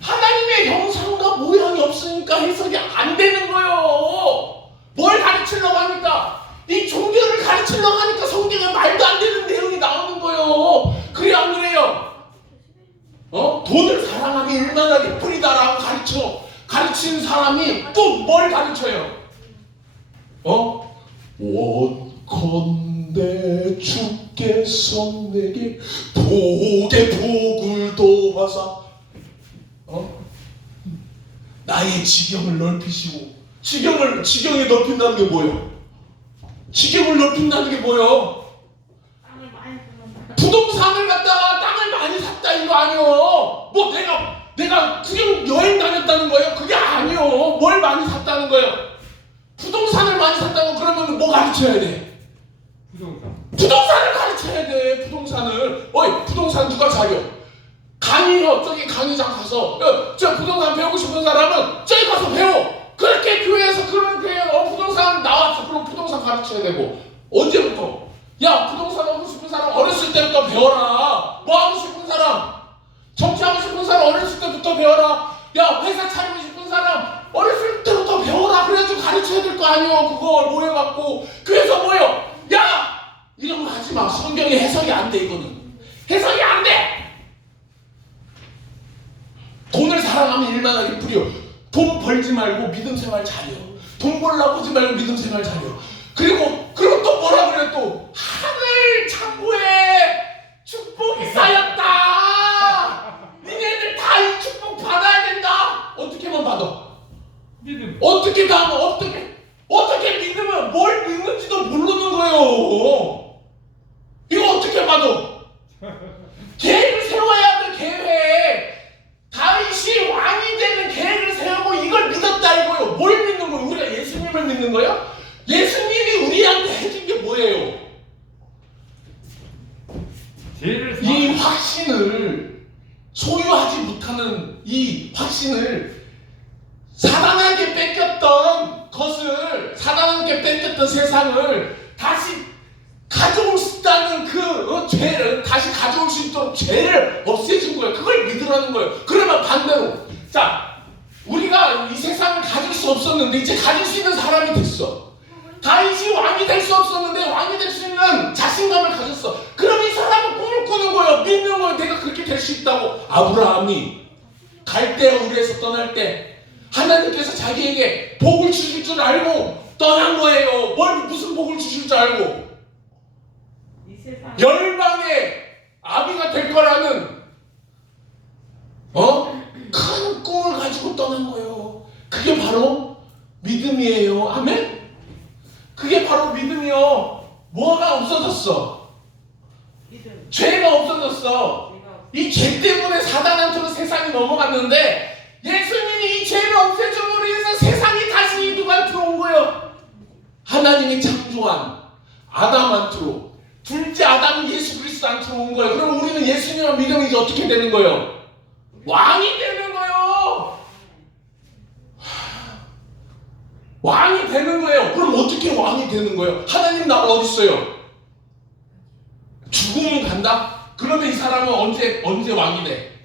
하나님의 형상과 모양이 없으니까 해석이 안 되는 거예요. 뭘 가르치려고 하니까? 이 종교를 가르치려고 하니까 성경에 말도 안 되는 내용이 나오는 거예요. 그래 안 그래요? 돈을 사랑하기 일만하게 뿌리다라고 가르치는 사람이 또 뭘 가르쳐요? 원컨대 주께서 내게 복을 도하사 나의 지경을 넓히시고. 지경이 넓힌다는 게 뭐예요? 지경을 넓힌다는 게 뭐예요? 땅을 많이 주는 부동산을 갖다가 땅을 많이 샀다 이거 아니요. 뭐 내가 구경 여행 다녔다는 거예요? 그게 아니요. 뭘 많이 샀다는 거예요? 부동산을 많이 샀다는 거. 그러면 뭐 가르쳐야 돼? 부동산을 가르쳐야 돼. 부동산을. 부동산 누가 사려? 저기 강의장 가서 저 부동산 배우고 싶은 사람은 저기 가서 배워. 그렇게 교회에서 그렇게 부동산 나왔어. 그럼 부동산 가르쳐야 되고. 언제부터? 야, 부동산 하고 싶은 사람 어렸을 때부터 배워라. 뭐 하고 싶은 사람? 정치하고 싶은 사람 어렸을 때부터 배워라. 야, 회사 차리고 싶은 사람 어렸을 때부터 배워라. 그래가지고 가르쳐야 될 거 아니요. 그걸 모여갖고. 그래서 뭐요? 야, 이런 거 하지 마. 성경에 해석이 안 돼. 이거는 해석이 안 돼. 돈을 사랑하면 일만하게 뿌려. 돈 벌지 말고 믿음 생활 잘해요. 돈 벌려고 하지 말고 믿음 생활 잘해요. 그리고 또 뭐라 그래 또? 하늘 창고에 축복이 쌓였다. 니네들 다 이 축복 받아야 된다. 어떻게만 받아? 믿음. 어떻게 다 어떻게 믿으면 뭘 믿는지도 모르는 거예요. 이거 어떻게 봐도 계획을 세워야 돼. 계획. 다윗이 왕이 되는 계획을 세우고 이걸 믿었다 이거예요. 뭘 믿는 거예요? 우리가 예수님을 믿는 거예요? 예수님이 우리한테 해준 게 뭐예요? 죄를 이 확신을 소유하지 못하는 이 확신을 사단에게 뺏겼던 것을 사단에게 뺏겼던 세상을 다시 가져올 수 있다는 그 죄를 다시 가져올 수 있도록 죄를 없애준 거예요. 그걸 믿으라는 거예요. 그러면 반대로 자 우리가 이 세상을 가질 수 없었는데 이제 가질 수 있는 사람이 됐어. 다윗이 왕이 될 수 없었는데 왕이 될 수 있는 자신감을 가졌어. 그럼 이 사람은 꿈을 꾸는 거예요. 믿는 거예요. 내가 그렇게 될 수 있다고. 아브라함이 갈대아 우르에서 떠날 때 하나님께서 자기에게 복을 주실 줄 알고 떠난 거예요. 무슨 복을 주실 줄 알고 이 세상 열방의 아비가 될 거라는 큰 꿈을 가지고 떠난 거예요. 그게 바로 믿음이에요. 아멘? 그게 바로 믿음이요. 뭐가 없어졌어? 믿음. 죄가 없어졌어. 내가 이 죄 때문에 사단한테로 세상이 넘어갔는데 예수님이 이 죄를 없애줌으로 인해서 세상이 다시 누구한테 온 거예요? 하나님이 창조한 아담한테로 둘째 아담이 예수 그리스도한테로 온 거예요. 그럼 우리는 예수님을 믿으면 이제 어떻게 되는 거예요? 왕이 되는 거예요. 왕이 되는 거예요. 그럼 어떻게 왕이 되는 거예요? 하나님 나라 어디 있어요? 죽으면 간다? 그러면 이 사람은 언제 왕이 돼?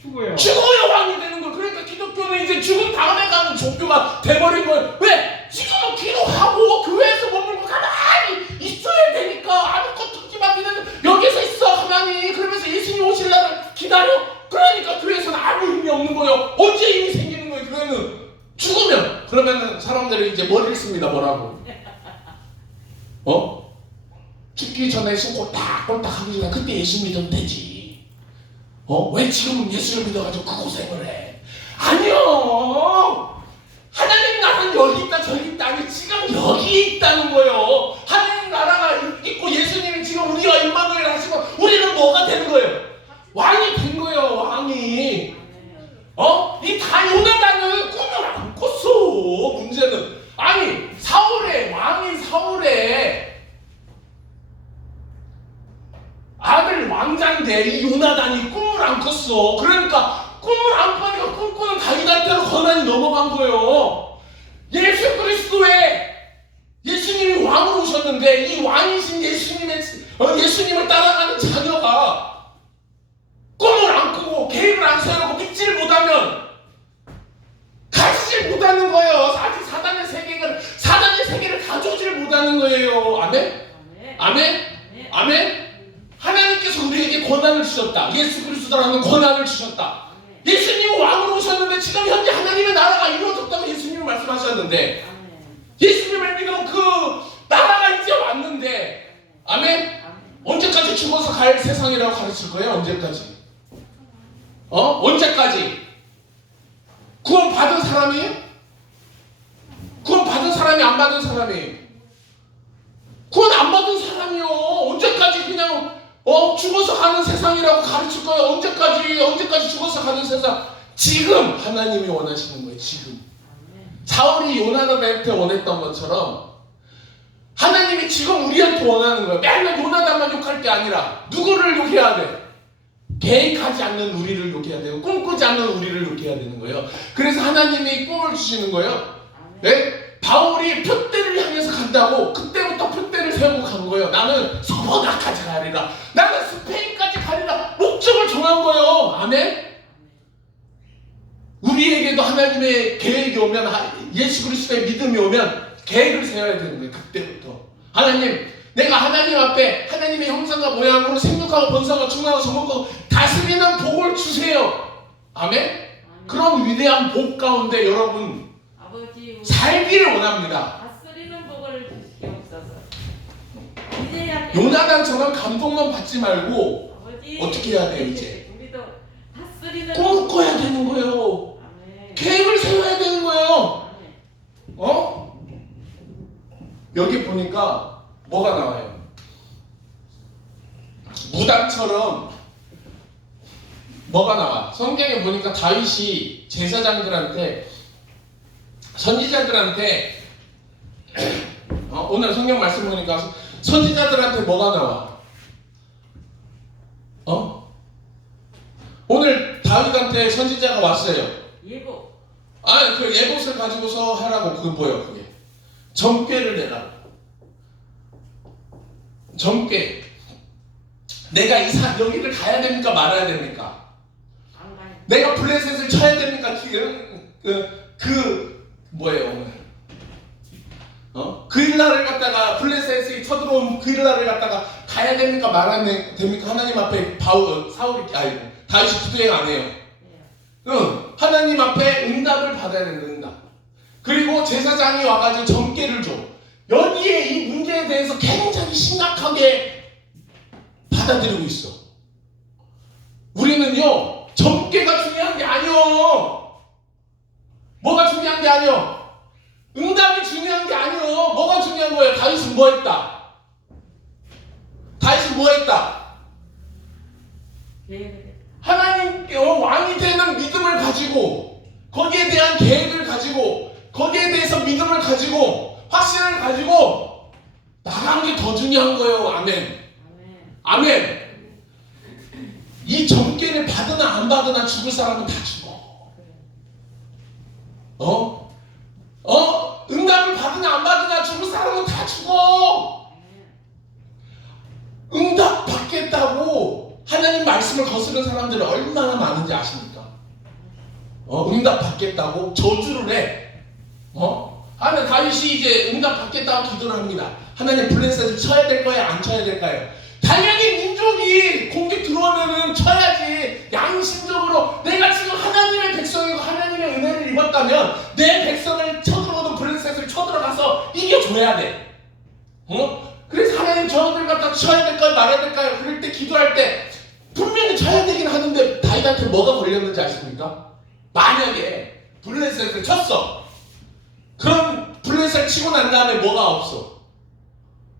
죽어요. 죽어야 왕이 되는 거예요. 그러니까 기독교는 이제 죽은 다음에 가는 종교가 돼버린 거예요. 왜? 지금은 기도하고 교회에서 머물고 가만히 있어야 되니까 아무것도 하지만 믿는 여기서 있어 가만히 그러면서 예수님 오실 날을 기다려. 그러니까 교회에서는 아무 의미 없는 거예요. 언제 힘이 생기는 거예요? 교회는 죽으면 그러면은 사람들이 이제 머리를 씁니다. 뭐라고? 죽기 전에 손 꼴딱꼴딱 하기 전에 그때 예수 믿으면 되지. 왜 지금 예수를 믿어가지고 그 고생을 해? 아니요. 하나님 나라는 여기 있다 저기 있다 아니 지금 여기 있다는 거예요. 하나님 나라가 있고 예수님이 지금 우리와 임마누엘 하시면 우리는 뭐가 되는 거예요? 왕이 된 거예요. 왕이. 이 요나단은 꿈을 안 꿨어. 문제는 아니 왕이 사울의 아들 왕자인데 이 요나단이 꿈을 안 꿨어. 그러니까 꿈을 안 꾸니까 꿈꾸는 다윗한테로 권한이 넘어간 거예요. 예수 그리스도의 예수님이 왕으로 오셨는데 이 왕이신 예수님을 따라가는 자녀가 꿈을 안 꾸고 계획을 안 세우고 믿지를 못하면 가지질 못하는 거예요. 아직 사단의 세계를 가져오질 못하는 거예요. 아멘? 아멘? 아멘? 하나님께서 우리에게 권한을 주셨다. 예수 그리스도라는 권한을 주셨다. 예수님은 왕으로 오셨는데 지금 현재 하나님의 나라가 이루어졌다고 예수님은 말씀하셨는데 예수님을 믿으면 그 나라가 이제 왔는데 아멘? 언제까지 죽어서 갈 세상이라고 가르칠 거예요? 언제까지? 언제까지? 구원 받은 사람이에요? 구원 받은 사람이 안 받은 사람이에요? 구원 안 받은 사람이요. 언제까지 그냥 죽어서 가는 세상이라고 가르칠 거예요? 언제까지 죽어서 가는 세상? 지금 하나님이 원하시는 거예요. 지금. 사울이 요나단한테 원했던 것처럼 하나님이 지금 우리한테 원하는 거예요. 맨날 요나단만 욕할 게 아니라 누구를 욕해야 돼? 계획하지 않는 우리를 욕해야 되고 꿈꾸지 않는 우리를 욕해야 되는 거예요. 그래서 하나님이 꿈을 주시는 거예요. 네? 바울이 표대를 향해서 간다고 그때부터 표대를 세우고 간 거예요. 나는 서버나까지 가리라. 나는 스페인까지 가리라. 목적을 정한 거예요. 아멘? 우리에게도 하나님의 계획이 오면 예수 그리스도의 믿음이 오면 계획을 세워야 되는 거예요. 그때부터. 하나님 내가 하나님 앞에 하나님의 형상과 모양으로 생육하고 번성하고 충만하고 정복하고 다스리는 복을 주세요. 아멘? 그런 위대한 복 가운데 여러분 아버지 살기를 원합니다. 다스리는 복을 주시옵소서. 이제야 요나단처럼 감동만 받지 말고 아버지 어떻게 해야 돼요 이제? 우리도 다스리는 꿈을 꿔야 되는 거예요. 아멘. 계획을 세워야 되는 거예요. 여기 보니까 뭐가 나와요? 무당처럼 뭐가 나와? 성경에 보니까 다윗이 제사장들한테 선지자들한테 오늘 성경 말씀 보니까 선지자들한테 뭐가 나와? 오늘 다윗한테 선지자가 왔어요. 예고. 그 예봇을 가지고서 하라고. 그게 뭐예요? 그게 점괘를 내라. 점괘. 내가 여기를 가야 됩니까? 말아야 됩니까? 안 가요. 내가 블레셋을 쳐야 됩니까? 뭐예요 오늘? 그일라를 갖다가 블레셋이 쳐들어온 그일라를 갖다가 가야 됩니까? 말아야 됩니까? 하나님 앞에 다윗이 기도해 안 해요. 예. 하나님 앞에 응답을 받아야 되는 응답. 그리고 제사장이 와가지고 점괘를 줘. 여기에 이 문제에 대해서 굉장히 심각하게 받아들이고 있어. 우리는요, 점괘가 중요한 게 아니요. 뭐가 중요한 게 아니요. 응답이 중요한 게 아니요. 뭐가 중요한 거예요? 다윗은 뭐 했다? 다윗은 뭐 했다? 계획을 하나님께 왕이 되는 믿음을 가지고, 거기에 대한 계획을 가지고, 거기에 대해서 믿음을 가지고, 확신을 가지고 나간 게 더 중요한 거예요. 아멘. 아멘. 이 점괘를 받으나 안 받으나 죽을 사람은 다 죽어. 응답을 받으나 안 받으나 죽을 사람은 다 죽어. 응답 받겠다고 하나님 말씀을 거스른 사람들이 얼마나 많은지 아십니까? 응답 받겠다고 저주를 해. 다윗이 이제 응답 받겠다고 기도를 합니다. 하나님 블레셋을 쳐야 될 거예요? 안 쳐야 될까요? 당연히 민족이 공격 들어오면은 쳐야지. 양심적으로 내가 지금 하나님의 백성이고 하나님의 은혜를 입었다면 내 백성을 쳐들어오는 블레셋을 쳐들어가서 이겨줘야 돼. 그래서 하나님 저들 갖다 쳐야 될까요? 말아야 될까요? 그럴 때 기도할 때 분명히 쳐야 되긴 하는데 다윗한테 뭐가 걸렸는지 아십니까? 만약에 블레셋을 쳤어. 그럼 블레셋 치고 난 다음에 뭐가 없어?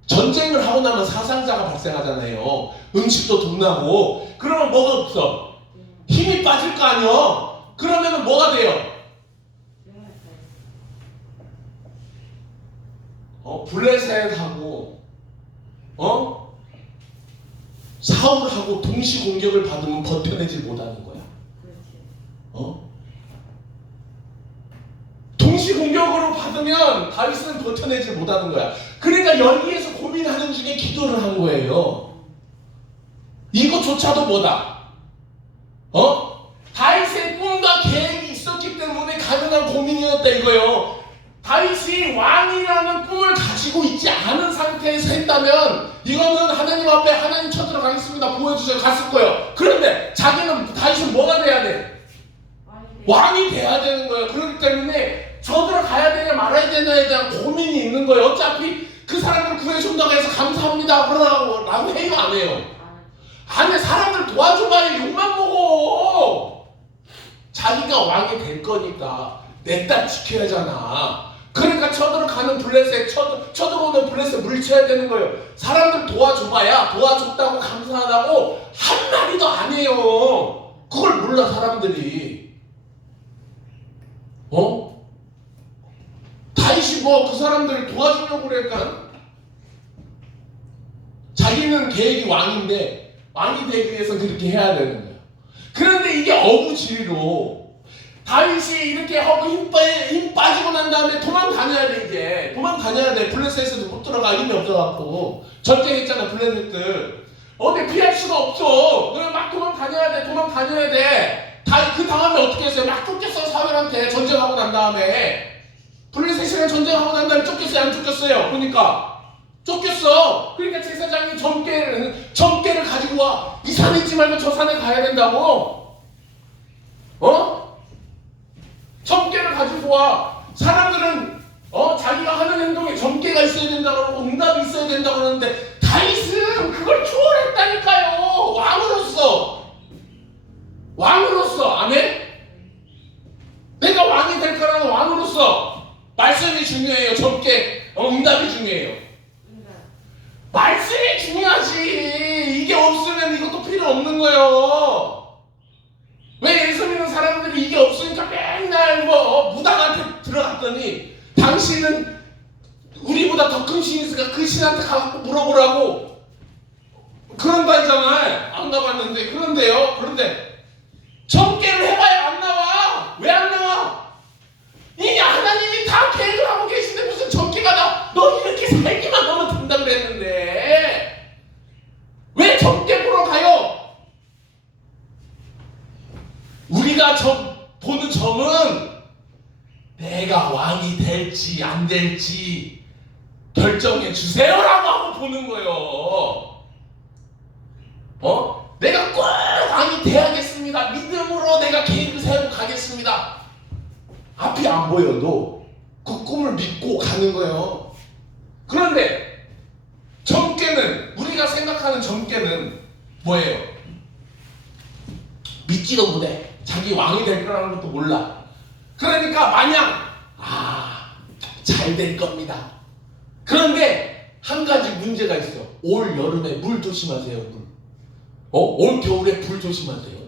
전쟁을 하고 나면 사상자가 발생하잖아요. 음식도 둔나고. 그러면 뭐가 없어? 힘이 빠질 거 아니요? 그러면은 뭐가 돼요? 블레셋하고 사울하고 동시 공격을 받으면 버텨내지 못하는 거야. 동시 공격으로 받으면 다윗은 버텨내지 못하는 거야. 그러니까 여기에서 고민하는 중에 기도를 한 거예요. 이것조차도 뭐다? 다윗의 꿈과 계획이 있었기 때문에 가능한 고민이었다 이거예요. 다윗이 왕이라는 꿈을 가지고 있지 않은 상태에서 했다면 이거는 하나님 앞에 하나님 쳐들어가겠습니다 보여주세요 갔을 거예요. 그런데 다윗은 뭐가 돼야 돼? 왕이 돼야 되는 거예요. 그렇기 때문에 저들어가야 되냐 말아야 되냐에 대한 고민이 있는 거예요. 어차피 그 사람들 구해준다고 해서 감사합니다 그러라고 해요 안 해요? 아니 사람들 도와줘봐야 욕만 먹어. 자기가 왕이 될 거니까 내 딸 지켜야 하잖아. 그러니까 쳐들어가는 블레셋 쳐들어오는 블레셋 물리쳐야 되는 거예요. 사람들 도와줘봐야 도와줬다고 감사하다고 한마디도 안 해요. 그걸 몰라 사람들이. 다윗이 그 사람들을 도와주려고 그럴까? 자기는 계획이 왕인데 왕이 되기 위해서 그렇게 해야 되는 거예요. 그런데 이게 어부지리로 다윗이 이렇게 하고 힘 빠지고 난 다음에 도망다녀야 돼. 이제 도망다녀야 돼. 블레셋에도 못 들어가. 힘이 없어갖고 전쟁했잖아 블레셋들. 어디 피할 수가 없어. 그래 막 도망다녀야 돼. 도망다녀야 돼. 그 다음에 어떻게 했어요? 막 쫓겼어 사울한테. 전쟁하고 난 다음에 블레셋이랑 전쟁하고 난 다음에 쫓겼어요 안 쫓겼어요? 보니까 쫓겼어. 그러니까 제사장이 점괘를 가지고 와. 이 산에 있지 말고 저 산에 가야 된다고. 점괘를 가지고 와. 사람들은 자기가 하는 행동에 점괘가 있어야 된다고 그러고 응답이 있어야 된다고 그러는데 다윗은 그걸 초월했다니까요. 왕으로서 아멘? 내가 왕이 될 거라는 왕으로서 말씀이 중요해요. 점괘 응답이 중요해요. 응답. 말씀이 중요하지. 이게 없으면 이것도 필요 없는 거예요. 왜 예수 믿는 사람들이 이게 없으니까 맨날 뭐 무당한테 들어갔더니 당신은 우리보다 더 큰 신이 있으니까 그 신한테 가서 물어보라고 그런다 했잖아요. 안 가봤는데. 그런데 점괘를 해봐야 안 나와. 왜 안 나와? 이게 하나님이 다 계획을 하고 계신데 무슨 점괘가 나? 너 이렇게 살기만 하면 된다고 그랬는데 왜 점괘 보러 가요? 우리가 보는 점은 내가 왕이 될지 안 될지 결정해 주세요라고 하고 보는 거예요. 내가 꼭 왕이 돼야겠습니다. 믿음으로 내가 계획을 세우고 가겠습니다. 앞이 안 보여도 그 꿈을 믿고 가는 거예요. 그런데 점괘는 우리가 생각하는 점괘는 뭐예요? 믿지도 못해. 자기 왕이 될 거라는 것도 몰라. 그러니까 마냥 잘 될 겁니다. 그런데 한 가지 문제가 있어. 올 여름에 물 조심하세요. 물. 올 겨울에 불 조심하세요.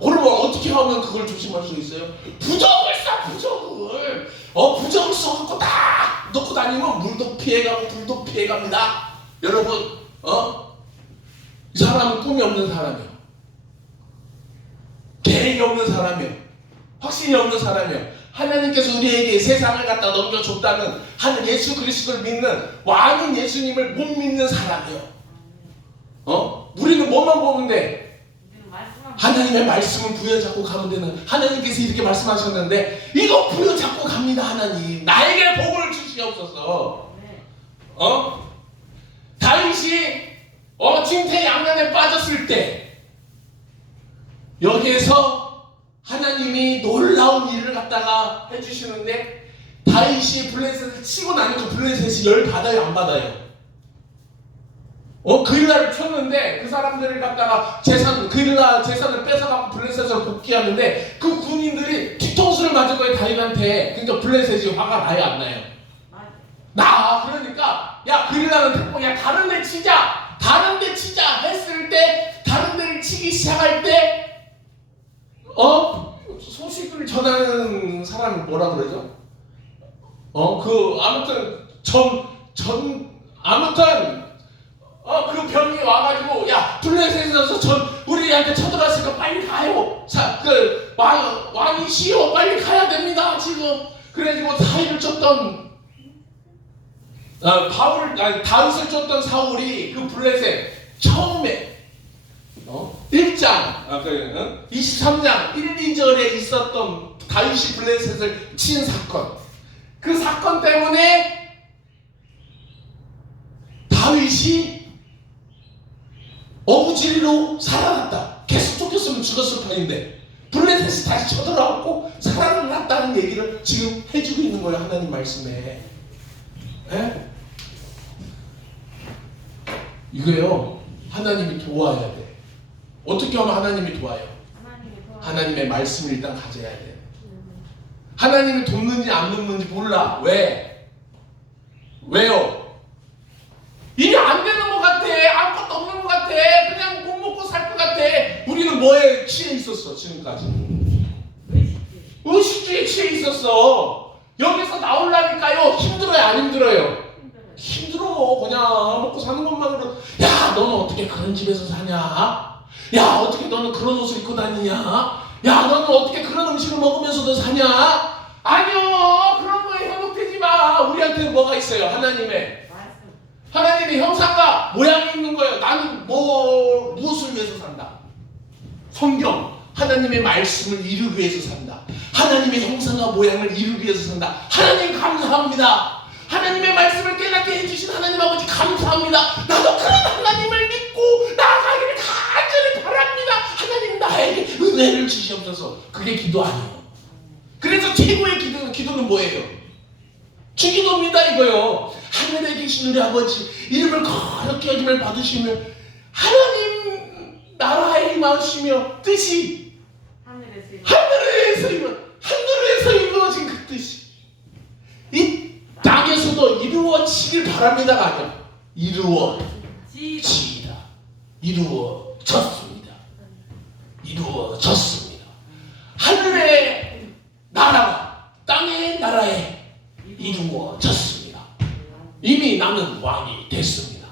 그러면 어떻게 하면 그걸 조심할 수 있어요? 부적을 써. 부적을 써갖고 딱 넣고 다니면 물도 피해가고 불도 피해갑니다. 여러분 이 사람은 꿈이 없는 사람이에요. 계획이 없는 사람이에요. 확신이 없는 사람이에요. 하나님께서 우리에게 세상을 갖다 넘겨줬다는 하늘 예수 그리스도를 믿는 왕인 예수님을 못 믿는 사람이에요. 우리는 뭐만 보는데 하나님의 말씀을 부여잡고 가면 되는, 하나님께서 이렇게 말씀하셨는데 이거 부여잡고 갑니다. 하나님 나에게 복을 주시옵소서. 다윗이 징태양난에 빠졌을 때 여기에서 하나님이 놀라운 일을 갖다가 해주시는데 다윗이 블레셋을 치고 나니까 블레셋이 열 받아요 안 받아요? 그릴라를 쳤는데 그 사람들을 갖다가 그릴라 재산을 뺏어가고 블레셋으로 복귀하는데 그 군인들이 뒤통수를 맞은 거예요 다윗한테. 그러니까 블레셋이 화가 나요 안 나요? 그러니까 야 그릴라는 됐고 야 다른 데 치자 했을 때 다른 데를 치기 시작할 때 소식을 전하는 사람이 뭐라 그러죠? 그 병이 와가지고 야 블레셋에서 우리한테 쳐들어왔으니까 빨리 가요. 왕이시여 빨리 가야 됩니다 지금. 그래가지고 사이를 쫓던 다윗을 쫓던 사울이 그 블레셋 처음에 1장 23장 1, 2절에 있었던 다윗이 블레셋을 친 사건, 그 사건 때문에 다윗이 어부지리로 살아났다. 계속 쫓겼으면 죽었을 판인데 블레셋이 다시 쳐들어왔고 살아났다는 얘기를 지금 해주고 있는 거예요 하나님 말씀에. 이거요 하나님이 도와야 돼. 어떻게 하면 하나님이 도와요? 하나님의 말씀을 일단 가져야 돼. 하나님이 돕는지 안 돕는지 몰라. 왜요? 이게 안 되는 것 같아. 아무것도 없는 것 같아. 그냥 못 먹고 살 것 같아. 우리는 뭐에 취해 있었어 지금까지? 의식주의에 취해 있었어. 여기서 나오려니까요 힘들어요 안 힘들어요? 힘들어. 그냥 먹고 사는 것만으로. 야 너는 어떻게 그런 집에서 사냐? 야 어떻게 너는 그런 옷을 입고 다니냐? 야 너는 어떻게 그런 음식을 먹으면서도 사냐? 아니요 그런 거에 현혹되지 마. 우리한테 뭐가 있어요? 하나님의 형상과 모양이 있는 거예요. 나는 무엇을 위해서 산다? 성경 하나님의 말씀을 이루기 위해서 산다. 하나님의 형상과 모양을 이루기 위해서 산다. 하나님 감사합니다. 하나님의 말씀을 깨닫게 해주신 하나님 아버지 감사합니다. 나도 그런 하나님을 믿고 나아가기를 간절히 바랍니다. 하나님 나에게 은혜를 주시옵소서. 그게 기도 아니에요. 그래서 최고의 기도는 뭐예요? 주기도입니다 이거요. 하늘에 계신 우리 아버지 이름을 거룩히 여김을 받으시며 하나님 나라에 임하시며 뜻이 하늘에서 이루어진 그 뜻이 이 땅에서도 바랍니다가 아니라 지 이루어지이다. 이루어졌습니다. 이루어졌습니다. 하늘의 나라가 땅의 나라에 이루어졌습니다. 이미 나는 왕이 됐습니다.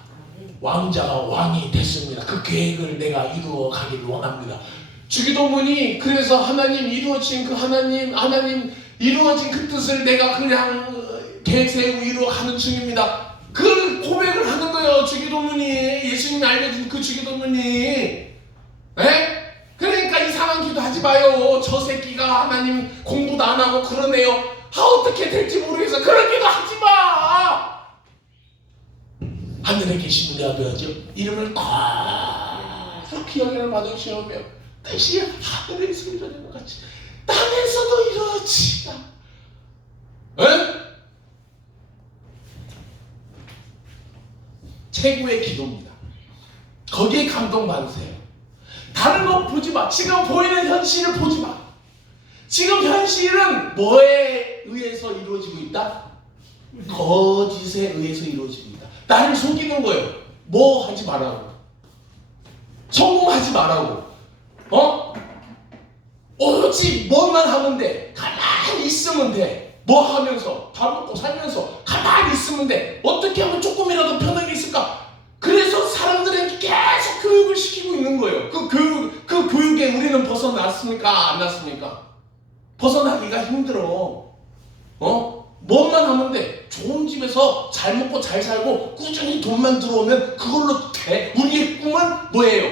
왕자가 왕이 됐습니다. 그 계획을 내가 이루어 가기를 원합니다. 주기도문이 그래서 하나님 이루어진 그 하나님 이루어진 그 뜻을 내가 그냥 계획 세우고 이루어 가는 중입니다. 그 고백을 하는 거예요. 주기도문이 예수님이 알려준 그 주기도문이. 에? 그러니까 이상한 기도 하지 마요. 저 새끼가 하나님 공부도 안 하고 그러네요. 어떻게 될지 모르겠어. 그런 기도 하지 마. 하늘에 계신 우리 아버지 이름을 거룩히 여기를 받으시오며 뜻이 하늘에서 이루어진 것 같이 땅에서도 이루어지다. 에? 최고의 기도입니다. 거기에 감동받으세요. 다른 거 보지 마. 지금 보이는 현실을 보지 마. 지금 현실은 뭐에 의해서 이루어지고 있다? 거짓에 의해서 이루어지고 있다. 나를 속이는 거예요. 뭐 하지 말라고. 성공하지 말라고. 오로지 뭐만 하면 돼. 가만히 있으면 돼. 뭐 하면서 밥 먹고 살면서 가만히 있으면 돼. 어떻게 하면 조금이라도 편하게 있을까? 그래서 사람들에게 계속 교육을 시키고 있는 거예요. 그 교육에 우리는 벗어났습니까? 안 났습니까? 벗어나기가 힘들어. 뭐만 하면 돼. 좋은 집에서 잘 먹고 잘 살고 꾸준히 돈만 들어오면 그걸로 돼. 우리의 꿈은 뭐예요?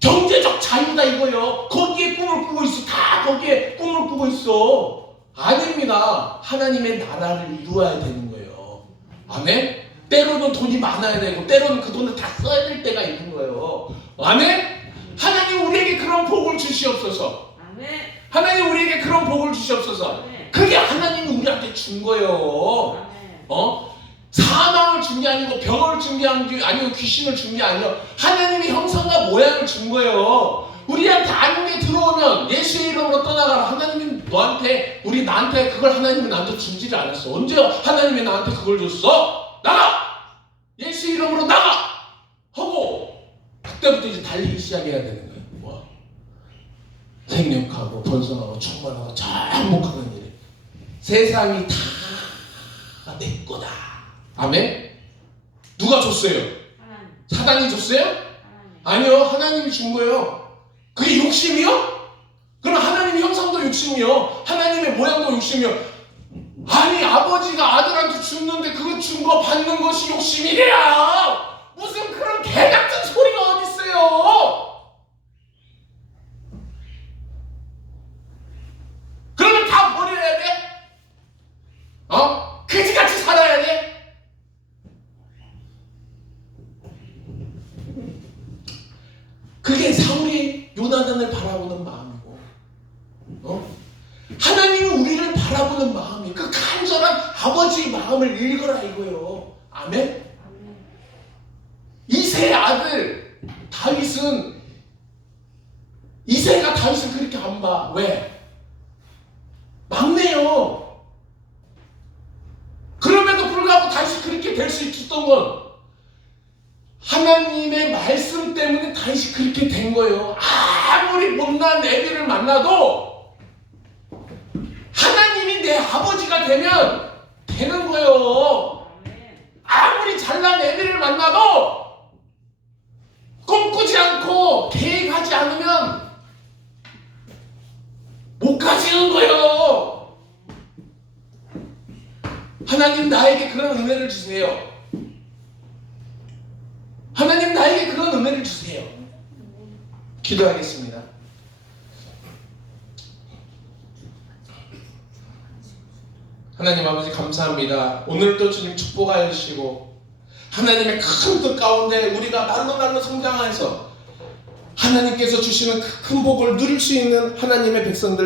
경제적 자유다 이거요. 거기에 꿈을 꾸고 있어. 다 거기에 꿈을 꾸고 있어. 아닙니다. 하나님의 나라를 이루어야 되는 거예요. 아멘? 때로는 돈이 많아야 되고 때로는 그 돈을 다 써야 될 때가 있는 거예요. 아멘? 하나님 우리에게 그런 복을 주시옵소서. 아멘. 하나님 우리에게 그런 복을 주시옵소서. 아멘. 그게 하나님이 우리한테 준 거예요. 아멘. 사망을 준 게 아니고 병을 준 게 아니고 귀신을 준 게 아니라 하나님이 형상과 모양을 준 거예요. 우리한테 안에 들어오면 예수의 이름으로 떠나가라. 하나님이 나한테 그걸 하나님이 나한테 주지를 않았어. 언제 하나님이 나한테 그걸 줬어? 나가! 예수 이름으로 나가! 하고 그때부터 이제 달리기 시작해야 되는 거예요. 뭐? 생육하고 번성하고 충만하고 참 행복하는 일에 세상이 다 내 거다. 아멘? 누가 줬어요? 하나님. 사단이 줬어요? 하나님. 아니요. 하나님이 준 거예요. 그게 욕심이요? 그럼 하나님의 형상도 욕심이요. 하나님의 모양도 욕심이요. 아니 아버지가 아들한테 줬는데 그거 준 거 받는 것이 욕심이래야. 무슨 그런 개 같은 소리가 어디 있어요? 그러면 다 버려야 돼? 그지같이 살아야 돼? 그게 사울이 요나단을 바라보는 마음이고, 하나님이 우리를 바라보는 마음이 그 간절한 아버지의 마음을 읽어라 이거요. 아멘? 이새의 아들 다윗은 이새가 다윗을 그렇게 안 봐. 왜? 막내요. 그럼에도 불구하고 다윗이 그렇게 될 수 있었던 건 하나님의 말씀 때문에 다윗이 그렇게 된 거예요. 아무리 못난 애비를 만나도 하나님이 내 아버지가 되면 되는 거예요. 아무리 잘난 애비를 만나도 꿈꾸지 않고 계획하지 않으면 못 가지는 거예요. 하나님 나에게 그런 은혜를 주세요. 하나님 나에게 그런 은혜를 주세요. 기도하겠습니다. 하나님 아버지 감사합니다. 오늘도 주님 축복하여 주시고 하나님의 큰 뜻 가운데 우리가 날로 성장해서 하나님께서 주시는 큰 복을 누릴 수 있는 하나님의 백성들